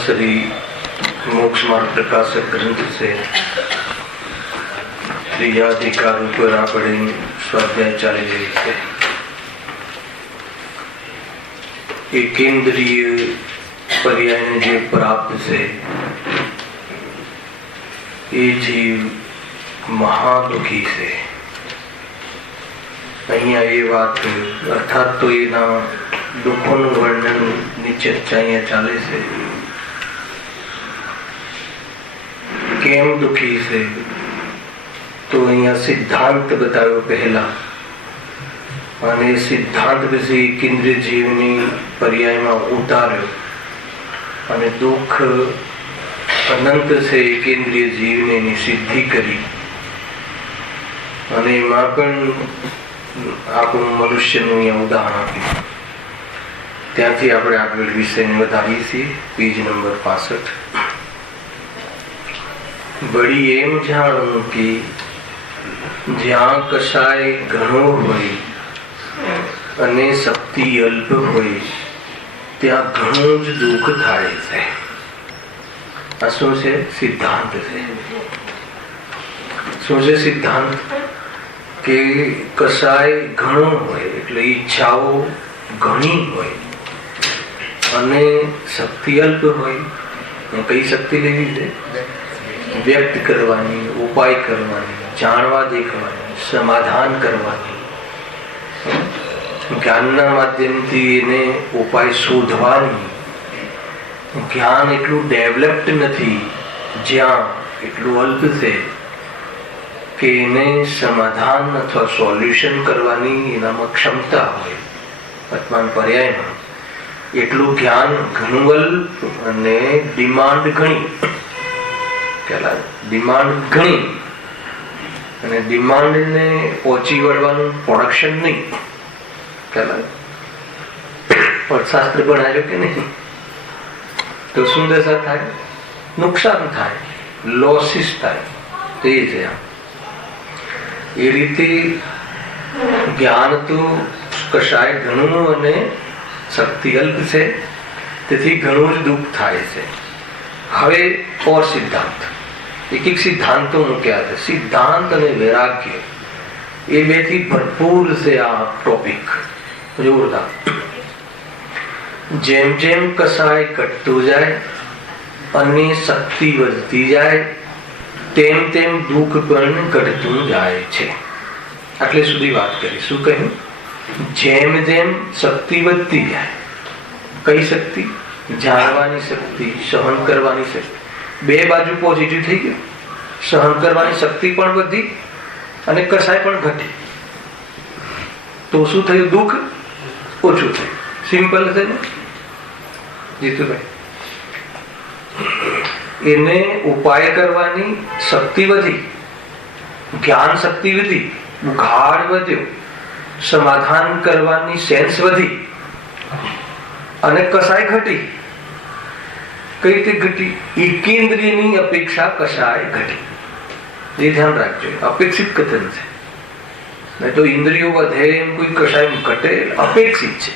श्री मोक्ष मार्ग प्रकाशक ग्रंथ से क्रियाधिकार पर આપણે સ્વાધ્યાય ચાલી રહી છે। એ કેન્દ્રીય પર્યાયને જે પ્રાપ્ત છે એ જીવ મહાદુખી છે। અહીંયા એ વાત અર્થાત તો એના દુઃખોનું વર્ણનની ચર્ચા અહીંયા ચાલે છે। કેમ દુખી છે તો અહીંયા સિદ્ધાંત બતાવ્યો પહેલા, અને સિદ્ધાંત પછી કેન્દ્રીય જીવની પર્યાયમાં ઉતાર્યો, અને દુઃખ અનંત છે કેન્દ્રીય જીવને એની સિદ્ધિ કરી, અને એમાં પણ આપણું મનુષ્યનું અહીંયા ઉદાહરણ આપ્યું। ત્યાંથી આપણે આગળ વિષયને વધારીએ છીએ। Page number 65। બળી એમ જાણવું કે જ્યાં કશાય ઘણો હોય અને શક્તિ અલ્પ હોય ત્યાં ઘણું જ દુઃખ થાય છે। આ શું છે? સિદ્ધાંત છે। શું છે સિદ્ધાંત? કે કશાય ઘણો હોય એટલે ઈચ્છાઓ ઘણી હોય અને શક્તિ અલ્પ હોય। કઈ શક્તિ લેવી છે? વ્યક્ત કરવાની, ઉપાય કરવાની, જાણવા દેખવાની, સમાધાન કરવાની, જ્ઞાનના માધ્યમથી એને ઉપાય શોધવાની। જ્ઞાન એટલું ડેવલપ્ડ નથી, જ્યાં એટલું અલ્પ છે કે એને સમાધાન અથવા સોલ્યુશન કરવાની એનામાં ક્ષમતા હોય। વર્તમાન પર્યાયમાં એટલું જ્ઞાન ઘણું અલ્પ અને ડિમાન્ડ ઘણી। ડિમાન્ડ ઘણી અને ડિમાન્ડને પહોંચી વળવાનું પ્રોડક્શન નહીં। અર્થશાસ્ત્ર ભણાયો કે નહીં તો શું દશા થાય? નુકસાન થાય, લોસીસ થાય। તે છે એ રીતે જ્ઞાન તો કશાય ઘણું અને શક્તિ અલ્પ છે, તેથી ઘણું જ દુઃખ થાય છે। હવે ઓર સિદ્ધાંત, એક એક સિદ્ધાંતો મૂક્યા છે। સિદ્ધાંત અને વૈરાગ્ય એ બેથી ભરપૂર છે આ ટોપિક, જોરદાર। જેમ જેમ કસાય ઘટતું જાય અને શક્તિ વધતી જાય તેમ તેમ દુઃખ પણ ઘટતું જાય છે। આટલે સુધી વાત કરી। શું કહ્યું? જેમ જેમ શક્તિ વધતી જાય, કઈ શક્તિ? જાણવાની શક્તિ, સહન કરવાની શક્તિ। બે બાજુ પોઝિટિવ થઈ ગયું। સહન કરવાની શક્તિ પણ વધી અને કસાય પણ ઘટી, તો શું થયું? દુઃખ ઓછું થયું। સિમ્પલ છે ને જીતુભાઈ? એને ઉપાય કરવાની શક્તિ વધી, જ્ઞાન શક્તિ વધી, ગાઢ વધ્યો, સમાધાન કરવાની સેન્સ વધી અને કસાય ઘટી। કઈ રીતે ઘટી? એકેન્દ્રિયની અપેક્ષા કશાય ઘટી। એ ધ્યાન રાખજો, અપેક્ષિત કથન છે, નહીં તો ઇન્દ્રિયો વધે એમ કોઈ કશાય ઘટે અપેક્ષિત છે।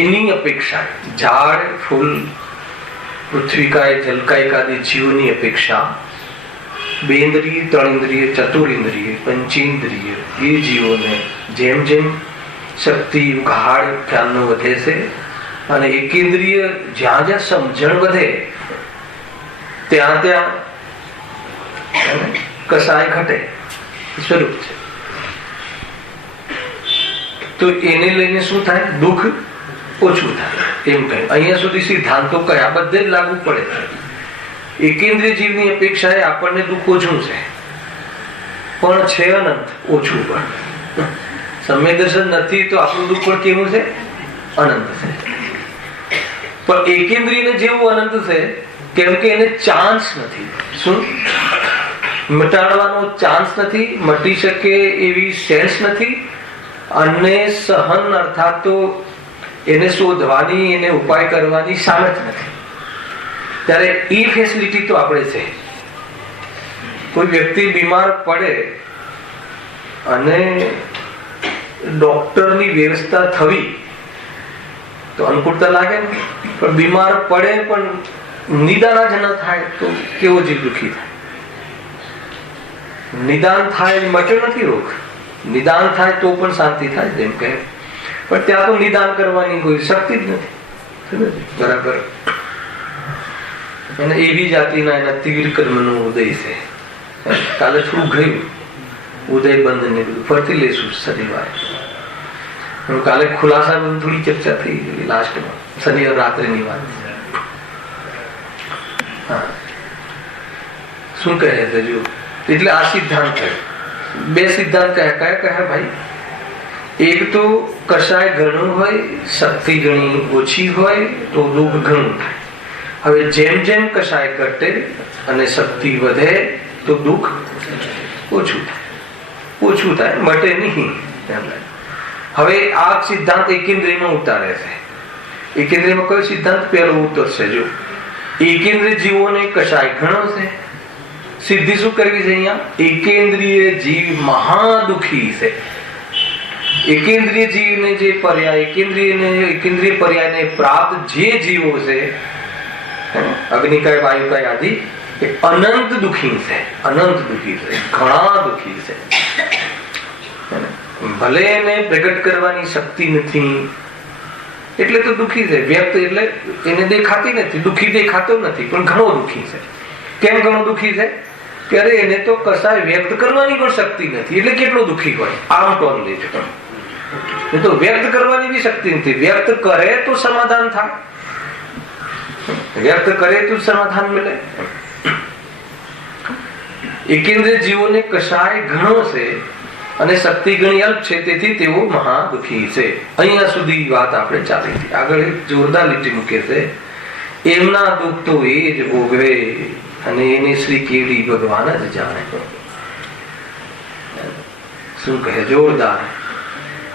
એની અપેક્ષા, ઝાડ ફૂલ પૃથ્વીકાય જલકાયકાદી જીવોની અપેક્ષા 2 ઇન્દ્રિય 3 ઇન્દ્રિય ચતુરિન્દ્રિય પંચેન્દ્રિય એ જીવોને જેમ જેમ શક્તિ ગાઢ જ્ઞાનનો વધે છે અને એકેન્દ્રિય જ્યાં જ્યાં સમજણ વધે ત્યાં ત્યાં કસાય ઘટે સ્વરૂપ છે. તો એને લઈને શું થાય? દુઃખ ઓછું થાય એમ કહે. અહીંયા સુધી સિદ્ધાંતો કયા બધે જ લાગુ પડે છે. એકેન્દ્રિય જીવની અપેક્ષાએ આપણને દુઃખ ઓછું છે, પણ છે અનંત ઓછું. પણ સંવેદનશીલ નથી તો આપણું દુઃખ પણ કેવું છે? અનંત છે. પણ એકેન્દ્રિયને જેવું અનંત છે કેમ કે એને ચાન્સ નથી. શું? મટાડવાનો ચાન્સ નથી, મટી શકે એવી સેન્સ નથી, અને સહન અર્થાત તો એને શોધવાની, એને ઉપાય કરવાની સામર્થ્ય નથી. ત્યારે એ ફેસિલિટી તો આપણે છે. કોઈ વ્યક્તિ બીમાર પડે અને ડોક્ટરની વ્યવસ્થા થવી તો અનુકૂળતા લાગે ને, પણ બીમાર પડે પણ નિદાન જ ન થાય તો કેવો જીવ દુઃખી થાય. નિદાન થાય મટ્યો નથી રોગ, નિદાન થાય તો પણ શાંતિ થાય જેમ કે, પણ ત્યાં તો નિદાન કરવાની કોઈ શક્તિ જ નથી. બરાબર. અને એવી જાતિના એના તીર કર્મનો ઉદય છે. કાલે થોડું ગયું ઉદય બંધ ને બધું ફરતી લેશું શનિવાર. કાલે ખુલાસા થોડી ચર્ચા થઈ લાસ્ટમાં શનિવાર રાત્રિની વાત. હા, શું કહે છે જો? એટલે આ સિદ્ધાંત છે. 2 સિદ્ધાંત કયા કયા ભાઈ? એક તો કશાય ઘણું હોય, શક્તિ ઘણી ઓછી હોય તો દુઃખ ઘણું થાય. હવે જેમ જેમ કશાય ઘટે અને શક્તિ વધે તો દુઃખ ઓછું થાય, મટે નહીં. હવે આ સિદ્ધાંત એકેન્દ્રિયમાં ઉતારે છે. એકેન્દ્રિયમાં કયો સિદ્ધાંત પહેલો ઉતરશે? જો એકેન્દ્રિય જીવોને કશાય ઘણો છે. સિદ્ધિ શું કરવી છે અહીંયા? એકેન્દ્રિય જીવ મહાદુખી છે. એકેન્દ્રિય જીવને જે પર્યાય, એકેન્દ્રિય પર્યાયને પ્રાપ્ત જે જીવો છે, અગ્નિકાય વાયુકાય આદિ, એ અનંત દુખી છે. અનંત દુખી છે, ઘણા દુખી છે. ભલે એને પ્રગટ કરવાની શક્તિ નથી એટલે તો દુખી છે. વ્યક્ત એટલે એને દેખાતી નથી, દુખી દેખાતો નથી, પણ ઘણો દુખી છે. કેમ ઘણો દુખી છે? કે અરે એને તો કશાય વ્યક્ત કરવાની પણ શક્તિ નથી, એટલે કેટલો દુખી હોય. આમ ટોન લેજો. એ તો વ્યક્ત કરવાની બી શક્તિ નથી. વ્યક્ત કરે તો સમાધાન થાય, વ્યક્ત કરે તો સમાધાન મળે. એકેન્દ્રિય જીવોને કશાય ઘણો છે અને શક્તિ ઘણી અલ્પ છે, તેથી તેઓ મહા દુખી છે. અહીંયા સુધી વાત આપણે ચાલી હતી. આગળ એક જોરદાર લીટી મૂકે છે, એમના દુઃખ તો એ જ ભોગવે અને એને શ્રી કેવડી ભગવાન જ જાણે. શું કહે? જોરદાર.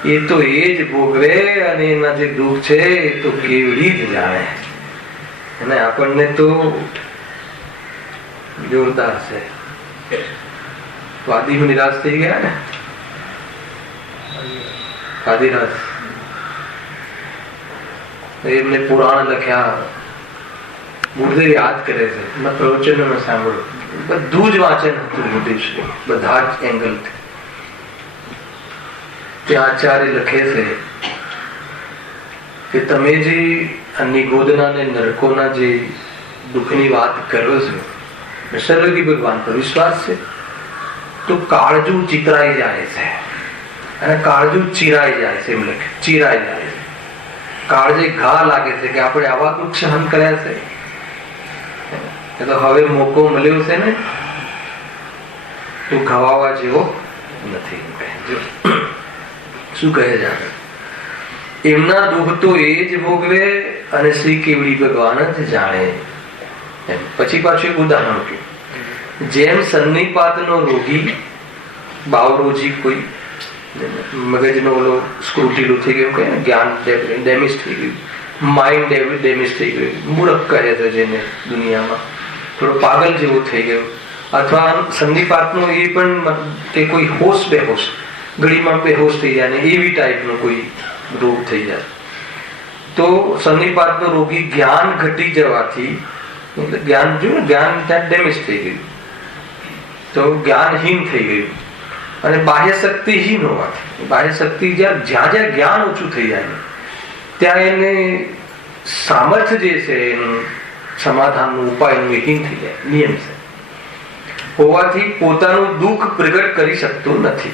એ તો એ જ ભોગવે અને એના જે દુઃખ છે એ તો કેવડી જ જાણે. અને આપણને તો જોરદાર છે. વાદીમાં નિરાશ થઈ ગયા ને, આદિરાજ એમને પુરાણ લખ્યા, ગુરુદેવ યાદ કરે છે. મેં પ્રવચનો સાંભળ્યું, બધું જ વાંચન હતું ગુરુદેવશ્રી, બધા જ એંગલ. ત્યાં આચાર્ય લખે છે કે તમે જે નિગોદના ને નરકોના જે દુઃખની વાત કરો છો, સર્વગી ભગવાન પર વિશ્વાસ છે, તો કાળજુ ચિતરાઈ જાય છે અને કાળજુ ચીરાઈ જાય છે. એમ લખે, ચીરાઈ જાય છે. કાળજે ઘા લાગે છે કે આપણે આવા દુઃખ સહન કર્યા છે, એ તો હવે મોકો મળ્યો છે ને તો ઘવાવા જેવો નથી. શું કહે છે આગળ? એમના દુઃખ તો એ જ ભોગવે અને શ્રી કેવડી ભગવાન જ જાણે. પછી પાછું એક ઉદાહરણ આપ્યું. જેમ સન્નિપાતનો રોગી, બાવરોજી, કોઈ મગજનો ઓલો સ્ક્રૂ ઢીલું થઈ ગયું, કે જ્ઞાન ડેમેજ થઈ ગયું, માઇન્ડ ડેમેજ થઈ ગયું, મૂર્ખ કહે છે જેને દુનિયામાં, થોડો પાગલ જેવું થઈ ગયું, અથવા સન્નિપાતનો એ પણ કે કોઈ હોશ બેહોશ, ઘડીમાં બેહોશ થઈ જાય ને એવી ટાઈપનો કોઈ રોગ થઈ જાય. તો સન્નિપાતનો રોગી જ્ઞાન ઘટી જવાથી, જ્ઞાન જોયું, જ્ઞાન ત્યાં ડેમેજ થઈ ગયું, તો જ્ઞાનહીન થઈ ગયું. અને બાહ્ય શક્તિહીન હોવાથી, બાહ્ય શક્તિ જ્યાં જ્યાં જ્ઞાન ઓછું થઈ જાય ત્યાં એને સામર્થ્ય જે છે એનું સમાધાનનું ઉપાયનું હીન થઈ જાય. નિયમ છે હોવાથી પોતાનું દુઃખ પ્રગટ કરી શકતો નથી.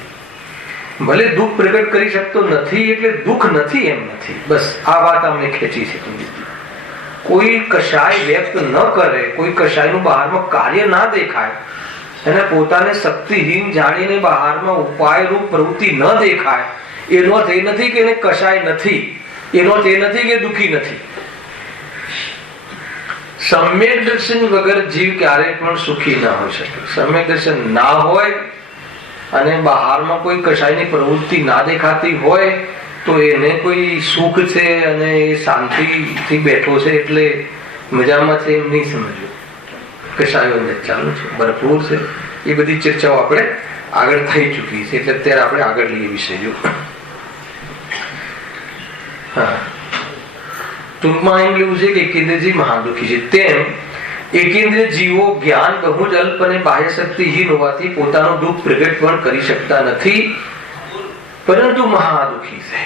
ભલે દુઃખ પ્રગટ કરી શકતો નથી એટલે દુઃખ નથી એમ નથી. બસ આ વાત અમને ખેંચી છે. કોઈ કશાય વ્યક્ત ન કરે, કોઈ કશાયનું બહારમાં કાર્ય ના દેખાય, અને પોતાને શક્તિહીન જાણીને બહારમાં ઉપાયરૂપ પ્રવૃત્તિ ન દેખાય, એનો અર્થ એ નથી કે એને કશાય નથી, એનો અર્થ એ નથી કે દુઃખી નથી. સમ્યક દર્શન વગર જીવ ક્યારેય પણ સુખી ના હોઈ શકે. સમ્યક દર્શન ના હોય અને બહારમાં કોઈ કશાયની પ્રવૃત્તિ ના દેખાતી હોય તો એને કોઈ સુખ છે અને એ શાંતિથી બેઠો છે એટલે મજામાં છે એમ નહીં સમજવું. કશાયો ચાલુ છે, ભરપૂર છે. એ બધી ચર્ચાઓ આપણે આગળ થઈ ચૂકી છે એટલે અત્યારે આપણે આગળ લઈએ વિષય જો. હા, ટૂંકમાં એમ લેવું છે કે એકેન્દ્રિય જીવ મહાદુખી છે. તેમ એકેન્દ્રિય જીવો જ્ઞાન બહુ જ અલ્પ અને બાહ્ય શક્તિહીન હોવાથી પોતાનું દુઃખ પ્રગટ પણ કરી શકતા નથી, પરંતુ મહાદુખી છે.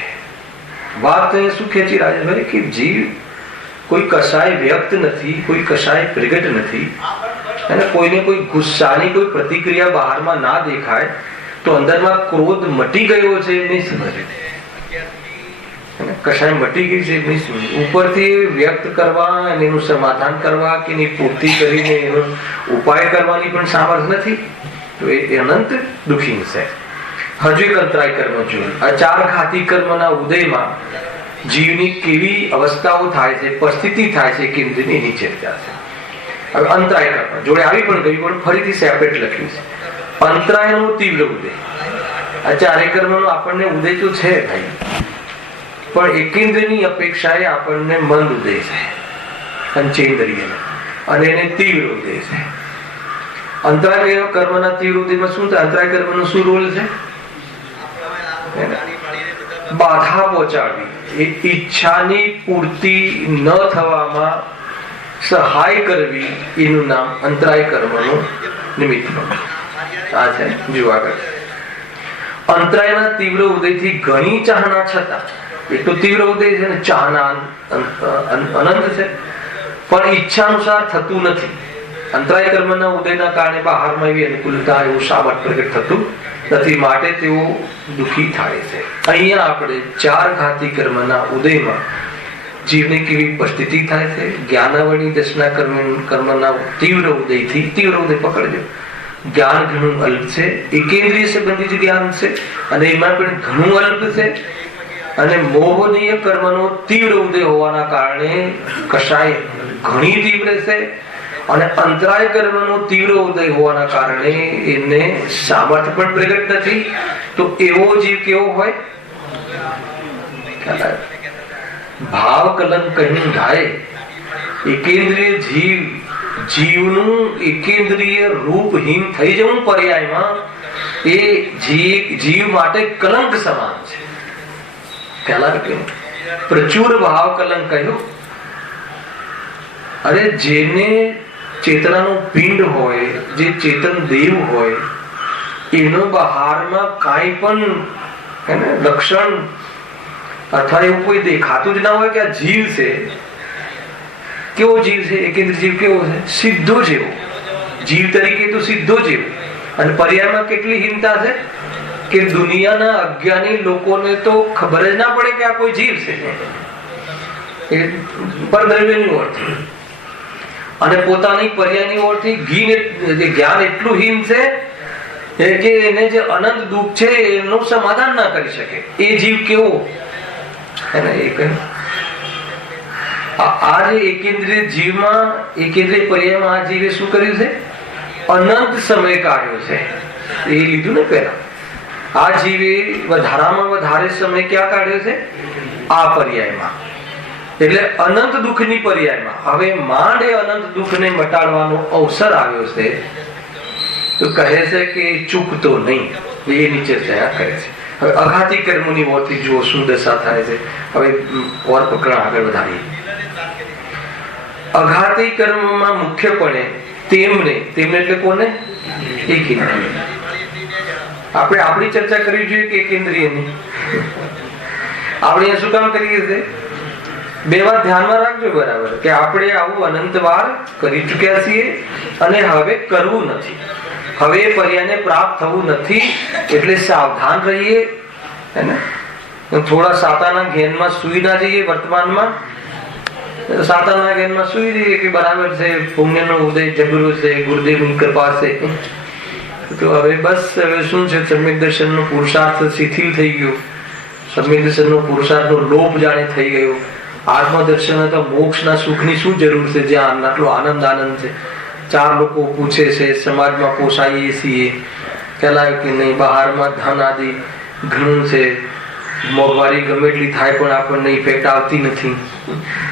વાત શું ખેંચી રાજેશભાઈ કે જીવ કોઈ કશાય વ્યક્ત નથી, કોઈ કશાય પ્રગટ નથી, અને કોઈને કોઈ ગુસ્સાની કોઈ પ્રતિક્રિયા બહારમાં ના દેખાય તો અંદરમાં ક્રોધ મટી ગયો છે એ નહીં સમજે. કશાય મટી ગઈ છે નહીં સમજે. ઉપરથી વ્યક્ત કરવા અને એનું સમાધાન કરવા કે એની પૂર્તિ કરીને એનો ઉપાય કરવાની પણ સામર્થ્ય નથી, તો એ અનંત દુઃખી છે. હજુ એક અંતરાય કર્મ જોયું. આ ચાર ઘાતી કર્મના ઉદયમાં જીવની કેવી અવસ્થાઓ થાય છે, પરિસ્થિતિ થાય છે કે એની ચર્ચા છે. હવે અંતરાય કર્મ જોડે આવી પણ ગઈ, પણ ફરીથી સેપરેટ લખ્યું છે. અંતરાયનો તીવ્ર ઉદય. આ ચારે કર્મનો આપણને ઉદય તો છે ભાઈ, પણ એકેન્દ્રની અપેક્ષાએ આપણને મંદ ઉદય છે, પંચેન્દ્રિય, અને એને તીવ્ર ઉદય છે. અંતરાય કર્મના તીવ્ર ઉદયમાં શું થાય? અંતરાય કર્મનો શું રોલ છે? બાધા પહોંચાડવી, ઈચ્છાની પૂર્તિ ન થવામાં સહાય કરવી, એનું નામ અંતરાય કર્મનું નિમિત્ત. આ છે જો આગળ. અંતરાયના તીવ્ર ઉદયથી ઘણી ચાહના છતાં, એક તો તીવ્ર ઉદય છે ને ચાહના અનંત છે, પણ ઈચ્છા અનુસાર થતું નથી. અંતરાય કર્મના ઉદયના કારણે બહારમાં એવી અનુકૂળતા, એવું સામર્થ્ય પ્રગટ થતું નથી, માટે તેઓ દુઃખી થાય છે. અહીંયા આપણે ચાર ઘાતી કર્મના ઉદયમાં જીવની કેવી પરિસ્થિતિ થાય છે. જ્ઞાનાવળી દર્શના કર્મના તીવ્ર ઉદયથી, તીવ્ર ઉદય પકડજો, જ્ઞાન ઘણું અલ્પ છે, એકેન્દ્રિય સંબંધિત જ્ઞાન છે અને એમાં પણ ઘણું અલ્પ છે, અને મોહનીય કર્મનો તીવ્ર ઉદય હોવાના કારણે કશાય ઘણી તીવ્ર છે, અને અંતરાય કર્મનો તીવ્ર ઉદય હોવાના કારણે એને સામર્થ્ય પણ પ્રગટ નથી. તો એવો જીવ કેવો હોય? ભાવ કલંક કહી જાય. એકેન્દ્રિય જીવનું એકેન્દ્રિય રૂપહીન થઈ જવું પર્યાયમાં એ જીવ માટે કલંક સમાન છે. પ્રચુર ભાવ કલંક કહ્યું. અરે જેને ચેતનાનું પિંડ હોય, જે ચેતન દેવ હોય, એનો બહારમાં કાંઈ પણ લક્ષણ અથવા એવું કોઈ દેખાતું જ ના હોય કે આ જીવ છે. કેવો જીવ છે? એકેન્દ્ર જીવ કેવો છે? સીધો જેવો જીવ તરીકે તો સીધો જેવો. અને પર્યાયમાં કેટલી હિંમતા છે કે દુનિયાના અજ્ઞાની લોકોને તો ખબર જ ના પડે કે આ કોઈ જીવ છે. એ પરદ્રવ્યની ઓળથી અને પોતાની પર્યાયની ઓળથી જ્ઞાન એટલું હીન છે કે એને જે અનંત દુઃખ છે એનું સમાધાન ના કરી શકે. એ જીવ કેવો? આ જે એકેન્દ્રિય જીવમાં, એકેન્દ્રિય પર્યાયમાં આ જીવે શું કર્યું છે? અનંત સમય કાઢ્યો છે. એ લીધું ને પહેલા. આ જીવે વધારામાં વધારે સમય ક્યાં કાઢ્યો છે? આ પર્યાયમાં. એટલે અનંત દુઃખની પર્યાયમાં હવે માંડ એ અનંત દુઃખને મટાડવાનો અવસર આવ્યો છે, તો કહે છે કે ચૂકતો નહીં. એની ચર્ચા કરે છે. હવે અઘાતી કર્મોની ઓરથી જુઓ શું દશા થાય છે. હવે ઓર પ્રકરણ આગળ વધારીએ. અઘાતી કર્મમાં મુખ્યપણે તેમને એટલે કોને? એક ઇન્દ્રિય. આપણે આપણી ચર્ચા કરવી જોઈએ કે એક ઇન્દ્રિયની? આપણે શું કામ કરીએ છીએ? બે વાત ધ્યાનમાં રાખજો બરાબર, કે આપણે આવું અનંત વાર કરી ચુક્યા છીએ અને હવે કરવું નથી. હવે પર્યાયને પ્રાપ્ત થવું નથી, એટલે સાવધાન રહીએ. થોડા સાતાના ઘેનમાં સુઈ ના જઈએ. વર્તમાનમાં સાતાના ઘેનમાં સુઈ જઈએ કે બરાબર છે, પુણ્યનો ઉદય જબરો છે, ગુરુદેવની કૃપા છે, તો હવે બસ હવે શું છે, સમ્યક દર્શનનો પુરુષાર્થ શિથિલ થઈ ગયો. સમ્યક દર્શનનો પુરુષાર્થનો લોભ જાણે થઈ ગયો. આત્મદર્શન તો મોક્ષના સુખની શું જરૂર છે, જ્યાં આટલો આનંદ છે. ચાર લોકો પૂછે છે, સમાજમાં પોસાઈએ છીએ, કહેલાય કે નહીં, બહારમાં ધન આદિ ઘણું છે, મોંઘવારી ગમે એટલી થાય પણ આપણને ઇફેક્ટ આવતી નથી.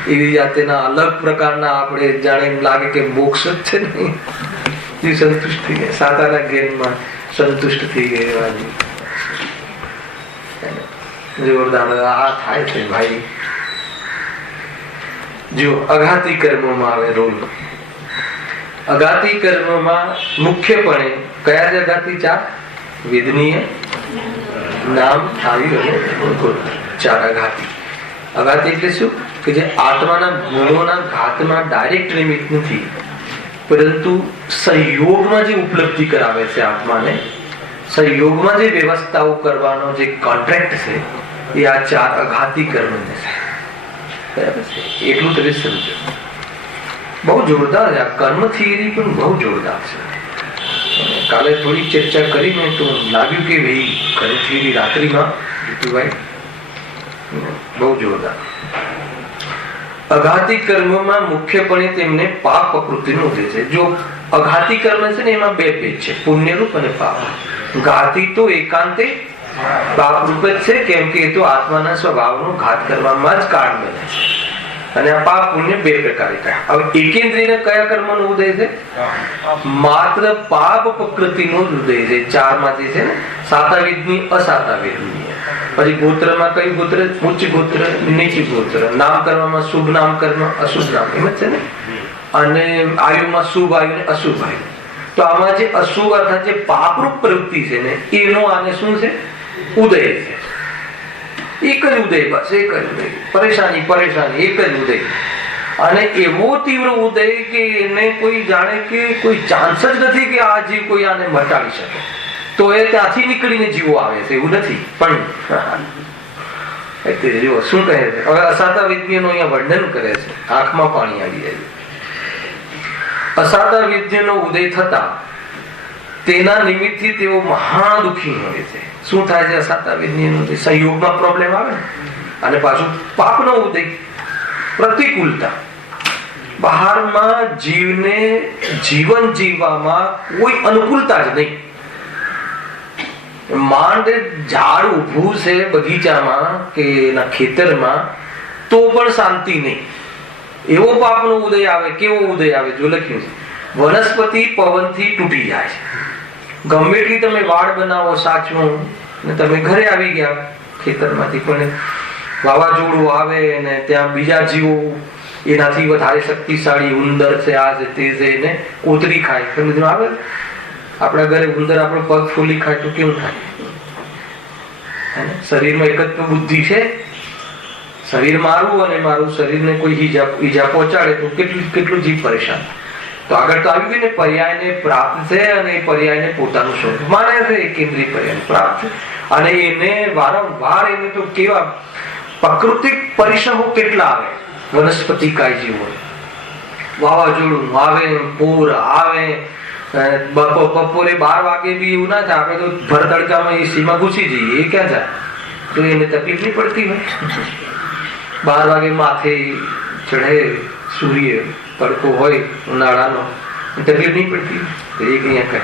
એવી જાતેના અલગ પ્રકારના આપણે જાણે એમ લાગે કે મોક્ષ જ છે નહીં. સંતુષ્ટ થઈ ગયા, સાતાના જ્ઞાનમાં સંતુષ્ટ થઈ ગયા. જોરદાર આ થાય છે ભાઈ. જો અઘાતી કર્મોમાં આવે રોલ. અઘાતી કર્મમાં મુખ્યપણે કયા છે અઘાતી? ચાર. વેદનીય, નામ, આયુ અને ગોત્ર. ચાર અઘાતી. અઘાતી એટલે શું? કે જે આત્માના ગુણોના ઘાતમાં ડાયરેક્ટ નિમિત્ત નથી, પરંતુ સંયોગમાં જે ઉપલબ્ધિ કરાવે છે આત્માને, સંયોગમાં જે વ્યવસ્થાઓ કરવાનો જે કોન્ટ્રાક્ટ છે, એ આ ચાર અઘાતી કર્મ છે. બરાબર છે? એટલું તમે સમજો. બહુ જોરદાર છે આ કર્મ થિયરી, પણ બહુ જોરદાર છે. કાલે થોડી ચર્ચા કરીને તો લાગ્યું કે ભાઈ કર્મ થિયરી રાત્રિમાં બહુ જોરદાર. અઘાતી કર્મમાં મુખ્યપણે તેમને પાપ પ્રકૃતિનો ઉદય છે. જો અઘાતી કર્મ છે ને, એમાં બે પેજ છે, પુણ્યરૂપ અને પાપ. ઘાતી તો એકાંતે પાપ રૂપ જ છે, કેમ કે એ તો આત્માના સ્વભાવનો ઘાત કરવામાં જ કારણ બને છે. અને આ પાપ પુણ્ય બે પ્રકારે થાય. હવે એકેન્દ્રિય કયા કર્મનો ઉદય છે? માત્ર પાપ પ્રકૃતિનો જ ઉદય છે. ચાર માંથી છે ને, સાતાવિદની, અસાતાવિદની. પછી ગોત્રમાં કયું ગોત્ર? ઉચ્ચ ગોત્ર, નીચ ગોત્ર. નામકર્મમાં શુભ નામકર્મ, અશુભ નામ, એમ જ છે ને. અને આયુમાં શુભ આયુ ને અશુભ આયુ. તો આમાં જે અશુભ અર્થાત જે પાપરૂપ પ્રવૃત્તિ છે ને, એનો આને શું છે? ઉદય છે. એક જ ઉદય, બસ એક જ ઉદય. પરેશાની એક જ ઉદય. અને એવો તીવ્ર ઉદય કે એને કોઈ જાણે કે કોઈ ચાન્સ જ નથી કે આ જીવ કોઈ આને મટાડી શકે. તો એ ત્યાંથી નીકળીને જીવો આવે છે, એવું નથી. પણ જુઓ શું કહે છે. હવે અસાતા વિદ્યનો અહીંયા વર્ણન કરે છે. આંખમાં પાણી આવી જાય. અસાતા વિદ્યનો ઉદય થતા તેના નિમિત્તથી તેઓ મહા દુઃખી હોય છે. શું થાય છે? અસાતા વિદ્યનો સંયોગમાં પ્રોબ્લેમ આવે ને, અને પાછું પાપનો ઉદય, પ્રતિકૂળતા. બહારમાં જીવને જીવન જીવવામાં કોઈ અનુકૂળતા જ નહીં. માંડ ઝાડ ઉભું છે બગીચામાં કે એના ખેતરમાં, તો પણ શાંતિ નહીં. એવો પાપનો ઉદય આવે. કેવો ઉદય આવે? જો લખ્યું છે, વનસ્પતિ પવનથી તૂટી જાય છે. ગમે એટલી તમે વાડ બનાવો સાચવો, ને તમે ઘરે આવી ગયા ખેતરમાંથી, પણ વાવાઝોડું આવે ને ત્યાં બીજા જીવો એનાથી વધારે શક્તિશાળી ઉંદર છે, આ છે તે છે, એને કોતરી ખાય. સમજ આવે? આપણા ઘરે ઉંદર આપણો પગ ફૂલી ખાય તો કેવું થાય? શરીરમાં એક જ તો બુદ્ધિ છે. શરીર મારું અને મારું શરીરને કોઈ ઈજા પહોંચાડે તો કેટલું જીવ પરેશાન. તો આગળ તો આવી ગયું ને, પર્યાયને પ્રાપ્ત છે અને એ પર્યાયને પોતાનું સ્વરૂપ માને છે. કેન્દ્રીય પર્યાય પ્રાપ્ત છે અને એને વારંવાર એને તો કેવા પ્રાકૃતિક પરિશ્રમો કેટલા આવે. વનસ્પતિ કાય જીવો, વાવાઝોડું આવે, પૂર આવે, બપોરે 12 વાગે બી એવું ના થાય. આપણે તો ભર તડકામાં એસીમાં ઘૂસી જઈએ, એ ક્યાં જાય? તો એને તકલીફ નહીં પડતી હોય. 12 વાગે માથે ચઢે સૂર્ય, તડકો હોય ઉનાળાનો, તકલીફ નહીં પડતી. એ અહીંયા કહે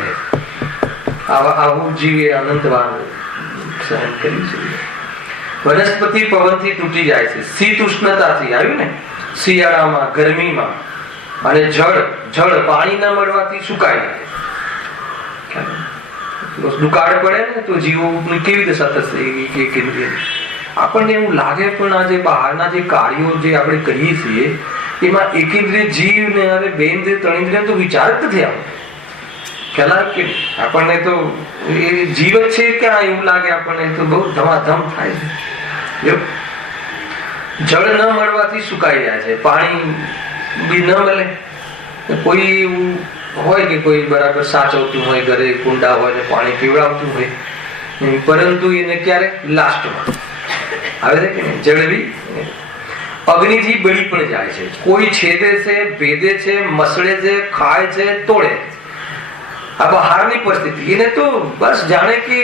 આવું જીવે અનંતવાર સહન કર્યું છે. વનસ્પતિ પવનથી તૂટી જાય છે. શીત ઉષ્ણતાથી આવ્યું ને, શિયાળામાં, ગરમીમાં. અને જળ પાણી ના મળવાથી સુકાઈ જાય. દુકાળ પડે ને તો જીવોની કેવી દશા થશે એક ઇન્દ્રિયની. આપણને એવું લાગે પણ આ જે બહારના જે કાર્યો જે આપણે કરીએ છીએ એમાં એક ઇન્દ્રિય જીવ ને અરે બે ઇન્દ્રિય ત્રણ ઇન્દ્રિય તો વિચાર જ નથી આવતો. ખ્યાલ કે આપણને તો એ જીવ જ છે ક્યાં એવું લાગે આપણને તો બહુ ધમાધમ થાય છે. જળ ન મળવાથી સુકાઈ જાય છે, પાણી બી ન મળે. કોઈ એવું હોય કે કોઈ બરાબર સાચવતું હોય, ઘરે કુંડા હોય ને પાણી પીવડાવતું હોય, પરંતુ એને ક્યારે લાસ્ટમાં આવે છે કે નહીં, જળવી અગ્નિથી બળી પણ જાય છે. કોઈ છેદે છે, ભેદે છે, મસળે છે, ખાય છે, તોડે. આ બહારની પરિસ્થિતિ એને તો બસ જાણે કે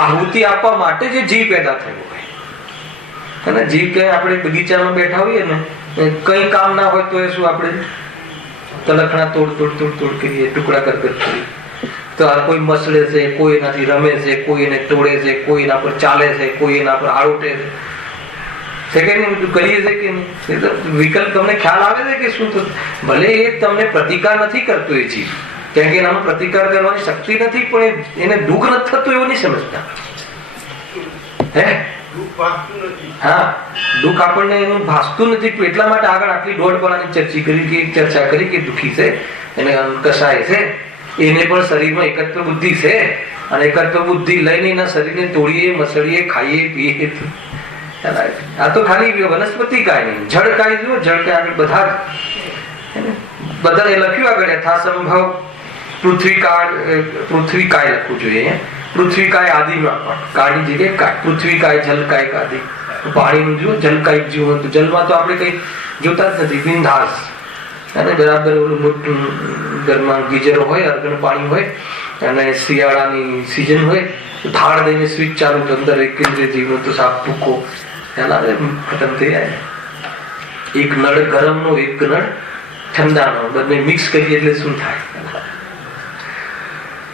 આહુતિ આપવા માટે જે જીવ પેદા થયો હોય. અને જીવ કે આપણે બગીચામાં બેઠા હોઈએ ને, કઈ કામ ના હોય તો એ શું આપણે તલખણા તોડ તોડ તોડ તોડ કરીએ, ટુકડા કર કરીએ. તો આ કોઈ મસળે છે, કોઈ એનાથી રમે છે, કોઈ એને તોડે છે, કોઈ એના પર ચાલે છે, કોઈ એના પર આરોટે છે કે નહીં, બધું કરીએ છે કે નહીં. વિકલ્પ તમને ખ્યાલ આવે છે કે શું? ભલે એ તમને પ્રતિકાર નથી કરતો એ જીવ, કેમ કે એનામાં પ્રતિકાર કરવાની શક્તિ નથી, પણ એને દુઃખ નથી થતું એવું નહીં સમજતા. હે હા, દુઃખ આપણને એનું ભાસતું નથી. એટલા માટે આગળ આટલી દોઢ કલાકની ચર્ચા કરી કે દુઃખી છે, એને કસાય છે, એને પણ શરીરમાં એકત્વ બુદ્ધિ છે, અને એકત્વ બુદ્ધિ લઈને એના શરીરને તોડીએ, મસળીએ, ખાઈએ, પીએ. આ તો ખાલી વનસ્પતિ કાય નહીં, જળ કાય. જુઓ જળ કાય આગળ બધા એ લખ્યું આગળ યથાસંભવ પૃથ્વી કાય લખવું જોઈએ. પૃથ્વી કાય આદિમાં પણ કાળની જગ્યાએ કાય, પૃથ્વી કાય, જલ કાય, આદિ. પાણીનું જુઓ, જલ કાય જીવન. જલમાં તો આપણે કઈ જોતા જ નથી, બિંદાસ અને બરાબર ઓલું મોટું ઘરમાં ગીઝર હોય, અર્ગણ પાણી હોય, અને શિયાળાની સિઝન હોય, ધાડ દઈને સ્વિચ ચાલુ તો અંદર એક ઇન્દ્રિય જીવનો તો સાફ ભૂકો ખતમ થઈ જાય. એક નળ ગરમનો, એક નળ ઠંડાનો, બંને મિક્સ કરીએ એટલે શું થાય?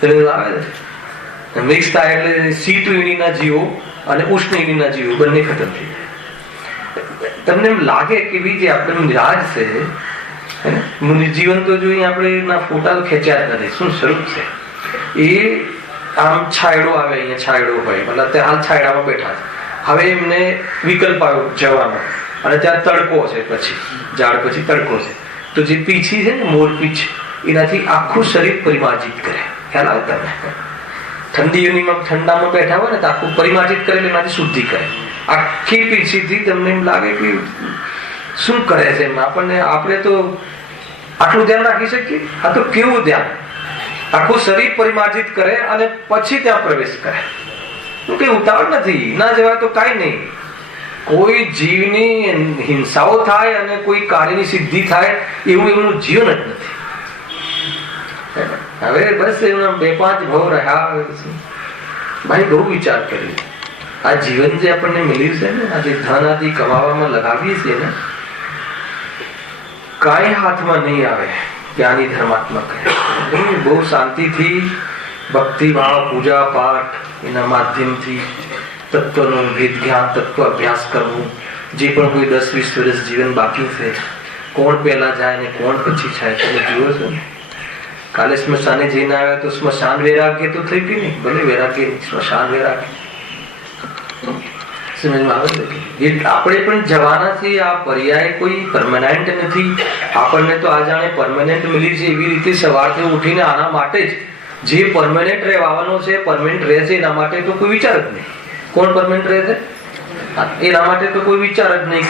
આવે મિક્સ થાય એટલે શીત યોનિના જીવો અને ઉષ્ણ યોનિના જીવો બંને ખતમ થઈ જાય. તમને એમ લાગે કે બીજી આપણે રાજ છે જીવન, તો જોઈએ આપણે એના ફોટા ખેંચ્યા જ નથી. શું સ્વરૂપ છે એ? આમ છાયડો આવે, અહીંયા છાયડો હોય, મતલબ તે હાલ છાયડામાં બેઠા છે. હવે એમને વિકલ્પ આવ્યો જવાનો, અને ત્યાં તડકો છે, પછી ઝાડ પછી તડકો છે, તો જે પીછી છે ને, મોર પીછ, એનાથી આખું શરીર પરિમાર્જિત કરે. ખ્યાલ આવે તમને? ઠંડી યુનિમાં ઠંડામાં બેઠા હોય ને તો આખું પરિમાર્જિત કરે, એમાંથી શુદ્ધિ કરે. આખી પીછીથી તમને એમ લાગે કે શું કરે છે એમ. આપણે તો આટલું ધ્યાન રાખી શકીએ? આ તો કેવું ધ્યાન! આખું શરીર પરિમાર્જિત કરે અને પછી ત્યાં પ્રવેશ કરે. કઈ ઉતાવળ નથી, ના જવાય તો કાંઈ નહીં. કોઈ જીવની હિંસાઓ થાય અને કોઈ કાર્યની સિદ્ધિ થાય એવું એમનું જીવન જ નથી. હવે બસ એમના 2-5 ભાવ રહ્યા. ભાઈ બહુ વિચાર કરી, આ જીવન જે આપણને મળ્યું છે ને, આ જે ધન આદિ કમાવામાં લગાવીએ છીએ ને, કાંઈ હાથમાં નહીં આવે. જ્ઞાની ધર્માત્મક બહુ શાંતિથી ભક્તિભાવ, પૂજા પાઠ, એના માધ્યમથી તત્વનું ભેદ જ્ઞાન, તત્વ અભ્યાસ કરવું. જે પણ કોઈ 10-20 વર્ષ જીવન બાકી છે, કોણ પહેલા જાય ને કોણ પછી જાય, તમે જુઓ છો ને. કાલે સ્મશાને જઈને આવ્યા તો સ્મશાન વૈરાગ્ય તો થઈ ગયું ને, ભલે વૈરાગ્ય સ્મશાન વૈરાગ્ય. સમજમાં આવે છે? આપણે પણ જવાના છીએ. આ પર્યાય કોઈ પરમાનન્ટ નથી. આપણને તો આ જાણે પરમાનન્ટ મળી છે એવી રીતે સવારથી ઉઠીને આના માટે જ જે પરમાનન્ટ રહેવાનો છે, પરમાનન્ટ રહે છે, એના માટે તો કોઈ વિચાર જ નહીં. કોણ પરમાનન્ટ રહે છે એના માટે તો કોઈ વિચાર જ નહીં.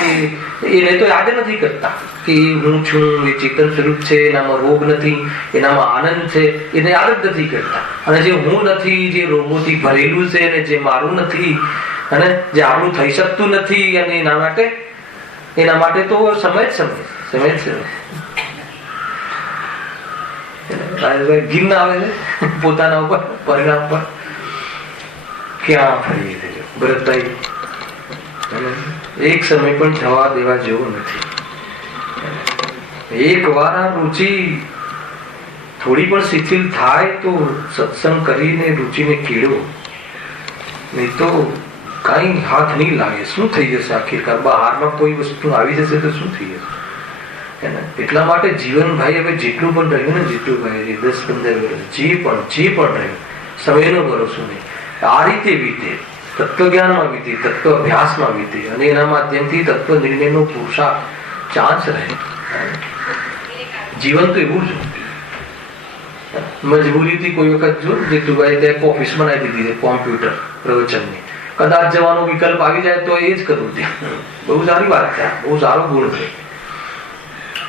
કે એને તો યાદ નથી કરતા કે હું છું, એ ચેતન સ્વરૂપ છે, એનામાં રોગ નથી, એનામાં આનંદ છે, એને યાદ જ નથી કરતા. અને જે હું નથી, જે રોગોથી ભરેલું છે, અને જે મારું નથી, અને જે આપણું થઈ શકતું નથી, અને એના માટે તો સમય ગિન આવે છે પોતાના ઉપર, પરિણામ પર. ક્યાં ફરીએ છે ભરતભાઈ? એક સમય પણ જવા દેવા જેવો નથી. એક વાર આ રુચિ થોડી પણ શિથિલ થાય તો સત્સંગ કરીને રુચિને કેળવો, નહીં તો કઈ હાથ નહીં લાગે. શું થઈ જશે આખિરકાર? બહારમાં કોઈ વસ્તુ આવી જશે તો શું થઈ જશે? એટલા માટે જીવન ભાઈ હવે જેટલું પણ રહ્યું ને, જેટલું ભાઈ 10-15 વર્ષ જે પણ રહ્યું, સમયનો ભરોસો નહીં. આ રીતે વીતે, તત્વજ્ઞાનમાં વીતે, તત્વ અભ્યાસમાં વીતે અને એના માધ્યમથી તત્વ નિર્ણયનો પુરુષાર્થ ચાન્સ રહે. જીવન તો એવું જ મજબૂરીથી કોઈ વખત જો જીતુભાઈ ત્યાં ઓફિસ બનાવી દીધી છે કોમ્પ્યુટર પ્રવચનની, કદાચ જવાનો વિકલ્પ આવી જાય તો એ જ કરવું છે. બહુ સારી વાત છે, બહુ સારો ગુણ છે.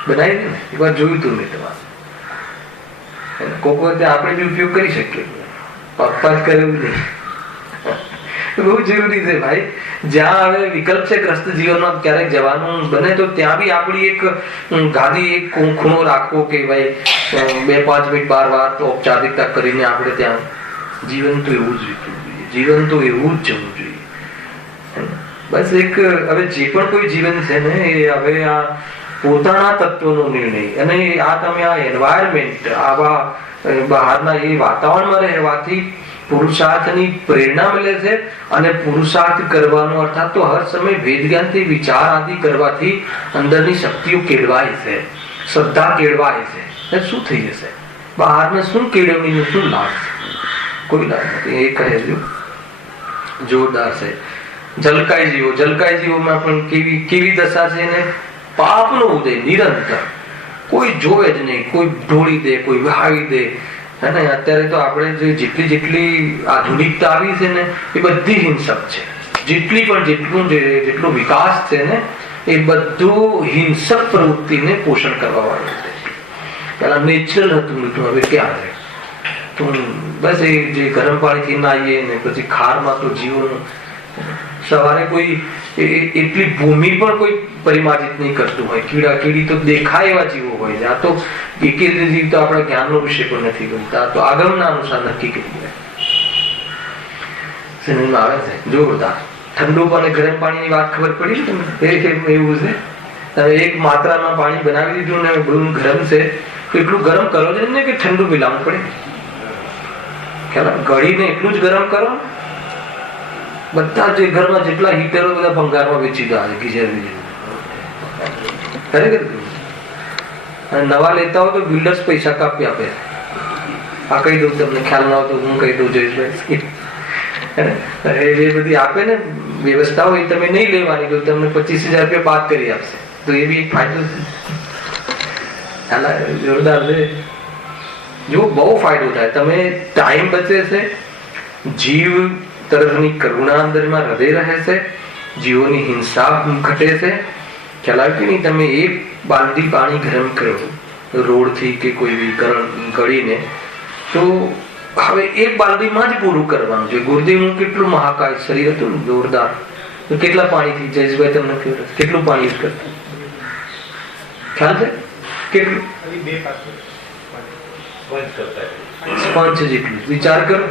બનાવી દે ને, એક વાર જોયું તું મેં તમારે. કોક વખતે આપણે બી ઉપયોગ કરી શકીએ, પપ્પા જ કરેવું નહીં. બહુ જરૂરી છે ભાઈ. જ્યાં હવે વિકલ્પ છે ગ્રસ્ત જીવનમાં ક્યારેક જવાનું બને તો ત્યાં બી આપણી એક ગાદી, એક ખૂણો રાખવો કે ભાઈ 2-5 મિનિટ 12 વાર તો ઔપચારિકતા કરીને આપણે ત્યાં. જીવન તો એવું જ વીતવું જોઈએ, જીવન તો એવું જ જવું જોઈએ. બસ એક હવે જે પણ કોઈ જીવન છે ને એ હવે આ પોતાના તત્વનો નિર્ણય અને આ તમે આ એન્વાયરમેન્ટ, આવા બહારના એ વાતાવરણમાં રહેવાથી પુરુષાર્થની પ્રેરણા મળે છે અને પુરુષાર્થ કરવાનો અર્થાત તો હર સમય વેદ જ્ઞાનથી વિચાર આદિ કરવાથી અંદરની શક્તિઓ કેળવાય છે, શ્રદ્ધા કેળવાય છે. શું થઈ જશે? બહારને શું કેળવણીનું શું લાભ? કોઈ લાભ નથી. એ કહે છે જોરદાર છે. જલકાઈ જીવો, જલકાઈ જીવોમાં પણ કેવી દશા છે ને, પાપનો ઉદય નિરંતર. કોઈ જોવે જ નહીં, કોઈ ઢોળી દે, કોઈ વહાવી દે. અને અત્યારે તો આપણે જેટલી આધુનિકતા આવી છે ને એ બધી હિંસક છે. જેટલો વિકાસ છે ને એ બધું હિંસક પ્રવૃત્તિને પોષણ કરવા વાળું છે. પેલા નેચરલ હતું મીઠું, હવે ક્યાં છે? તો બસ એ જે ગરમ પાણીથી નાહીએ ને પછી ખારમાં તો જીવોનું સવારે કોઈ એટલી ભૂમિ પણ કોઈ પરિમાર્જિત નહીં કરતું હોય. કીડા કીડી તો દેખાય એવા જીવો હોય છે. આ તો એક જીવ તો આપણા જ્ઞાનનો વિષય પણ નથી ગમતા, તો આગમના અનુસાર નક્કી કરી સમજમાં આવે છે. જોરદાર. ઠંડુ અને ગરમ પાણીની વાત ખબર પડી તમને? એવું છે, તમે એક માત્રામાં પાણી બનાવી દીધું ને બહુ ગરમ છે તો એટલું ગરમ કરો છે ને કે ઠંડુ મિલાવવું પડે. ખ્યાલ? ગળીને એટલું જ ગરમ કરો. બધા જે ઘરમાં જેટલા હીટરો બધા ભંગારમાં વેચી દો છે, ગીઝર ખરેખર. અને નવા લેતા હોય તો બિલ્ડર્સ પૈસા કાપી આપે. આ કહી દઉં તમને, ખ્યાલ ના હોય તો હું કહી દઉં જયેશભાઈ. એ બધી આપે ને વ્યવસ્થા હોય તમે નહીં લેવાની, તો તમને 25,000 રૂપિયા બાદ કરી આપશે. તો એ બી ફાયદો છે. જોરદાર છે. જો બહુ ફાયદો થાય. તમે ટાઈમ બચે છે, જીવ તરફની કરુણા અંદરમાં હૃદય રહે છે, જીવોની હિંસા ઘટે છે. ખ્યાલ આવે કે નહીં? તમે એક બાલદી પાણી ગરમ કરો રોડથી કે કોઈ વિકરણ ગળીને, તો હવે એક બાલદીમાં જ પૂરું કરવાનું છે. ગુરુદેવનું કેટલું મહાકાય શરીર હતું ને, જોરદાર. તો કેટલા પાણીથી જયેશભાઈ તમને ખબર કેટલું પાણી યુઝ કરતા ખ્યાલ છે? કેટલું? સ્પંચ જેટલું. વિચાર કરો.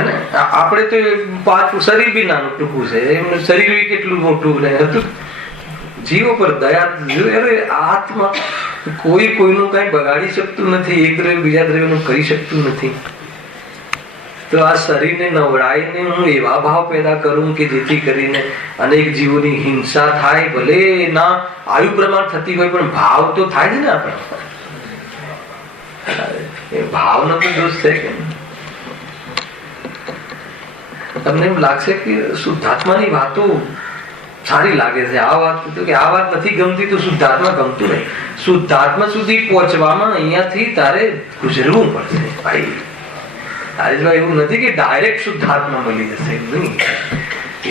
અને આપણે તો પાછું શરીર બી નાનું ટૂંકું છે, એમનું શરીર કેટલું મોટું હતું. જીવો પર દયા. અરે આત્મા કોઈ કોઈનું કઈ બગાડી શકતું નથી, એક દ્રવ્ય બીજા દ્રવ્યનું કરી શકતું નથી. તો આ શરીરને નવડાવીને હું એવા ભાવ પેદા કરું કે જેથી કરીને અનેક જીવોની હિંસા થાય. ભલે ના આયુ પ્રમાણ થતી હોય પણ ભાવ તો થાય જ ને આપણે. એ ભાવનો તો દોષ છે કે તમને એમ લાગશે કે શુદ્ધાત્માની વાતો સારી લાગે છે. આ વાત તો કે આ વાત નથી ગમતી તો શુદ્ધાત્મા ગમતું નહીં. શુદ્ધાત્મા સુધી પહોંચવામાં અહીંયાથી તારે ગુજરવું પડશે ભાઈ. તારે એવું નથી કે ડાયરેક્ટ શુદ્ધાત્મા મળી જશે, નહીં.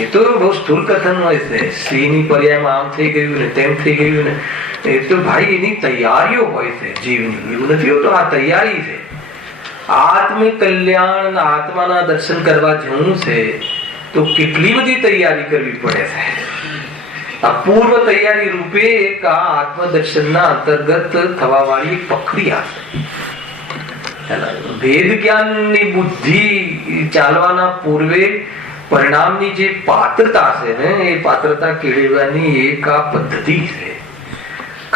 એ તો બહુ સ્થૂળ કથન હોય છે. સિંહની પર્યાયમાં આમ થઈ ગયું ને તેમ થઈ ગયું ને, એ તો ભાઈ એની તૈયારીઓ હોય છે જીવની. એવું નથી હોતું. આ તૈયારી છે. આત્મ કલ્યાણ, આત્માના દર્શન કરવા જવું છે તો કેટલી બધી તૈયારી કરવી પડે છે. આ પૂર્વ તૈયારી રૂપે એક આ આત્મદર્શનના અંતર્ગત થવા વાળી પ્રક્રિયા છે. ભેદ જ્ઞાનની બુદ્ધિ ચાલવાના પૂર્વે પરિણામની જે પાત્રતા છે ને, એ પાત્રતા કેળવવાની એક આ પદ્ધતિ છે.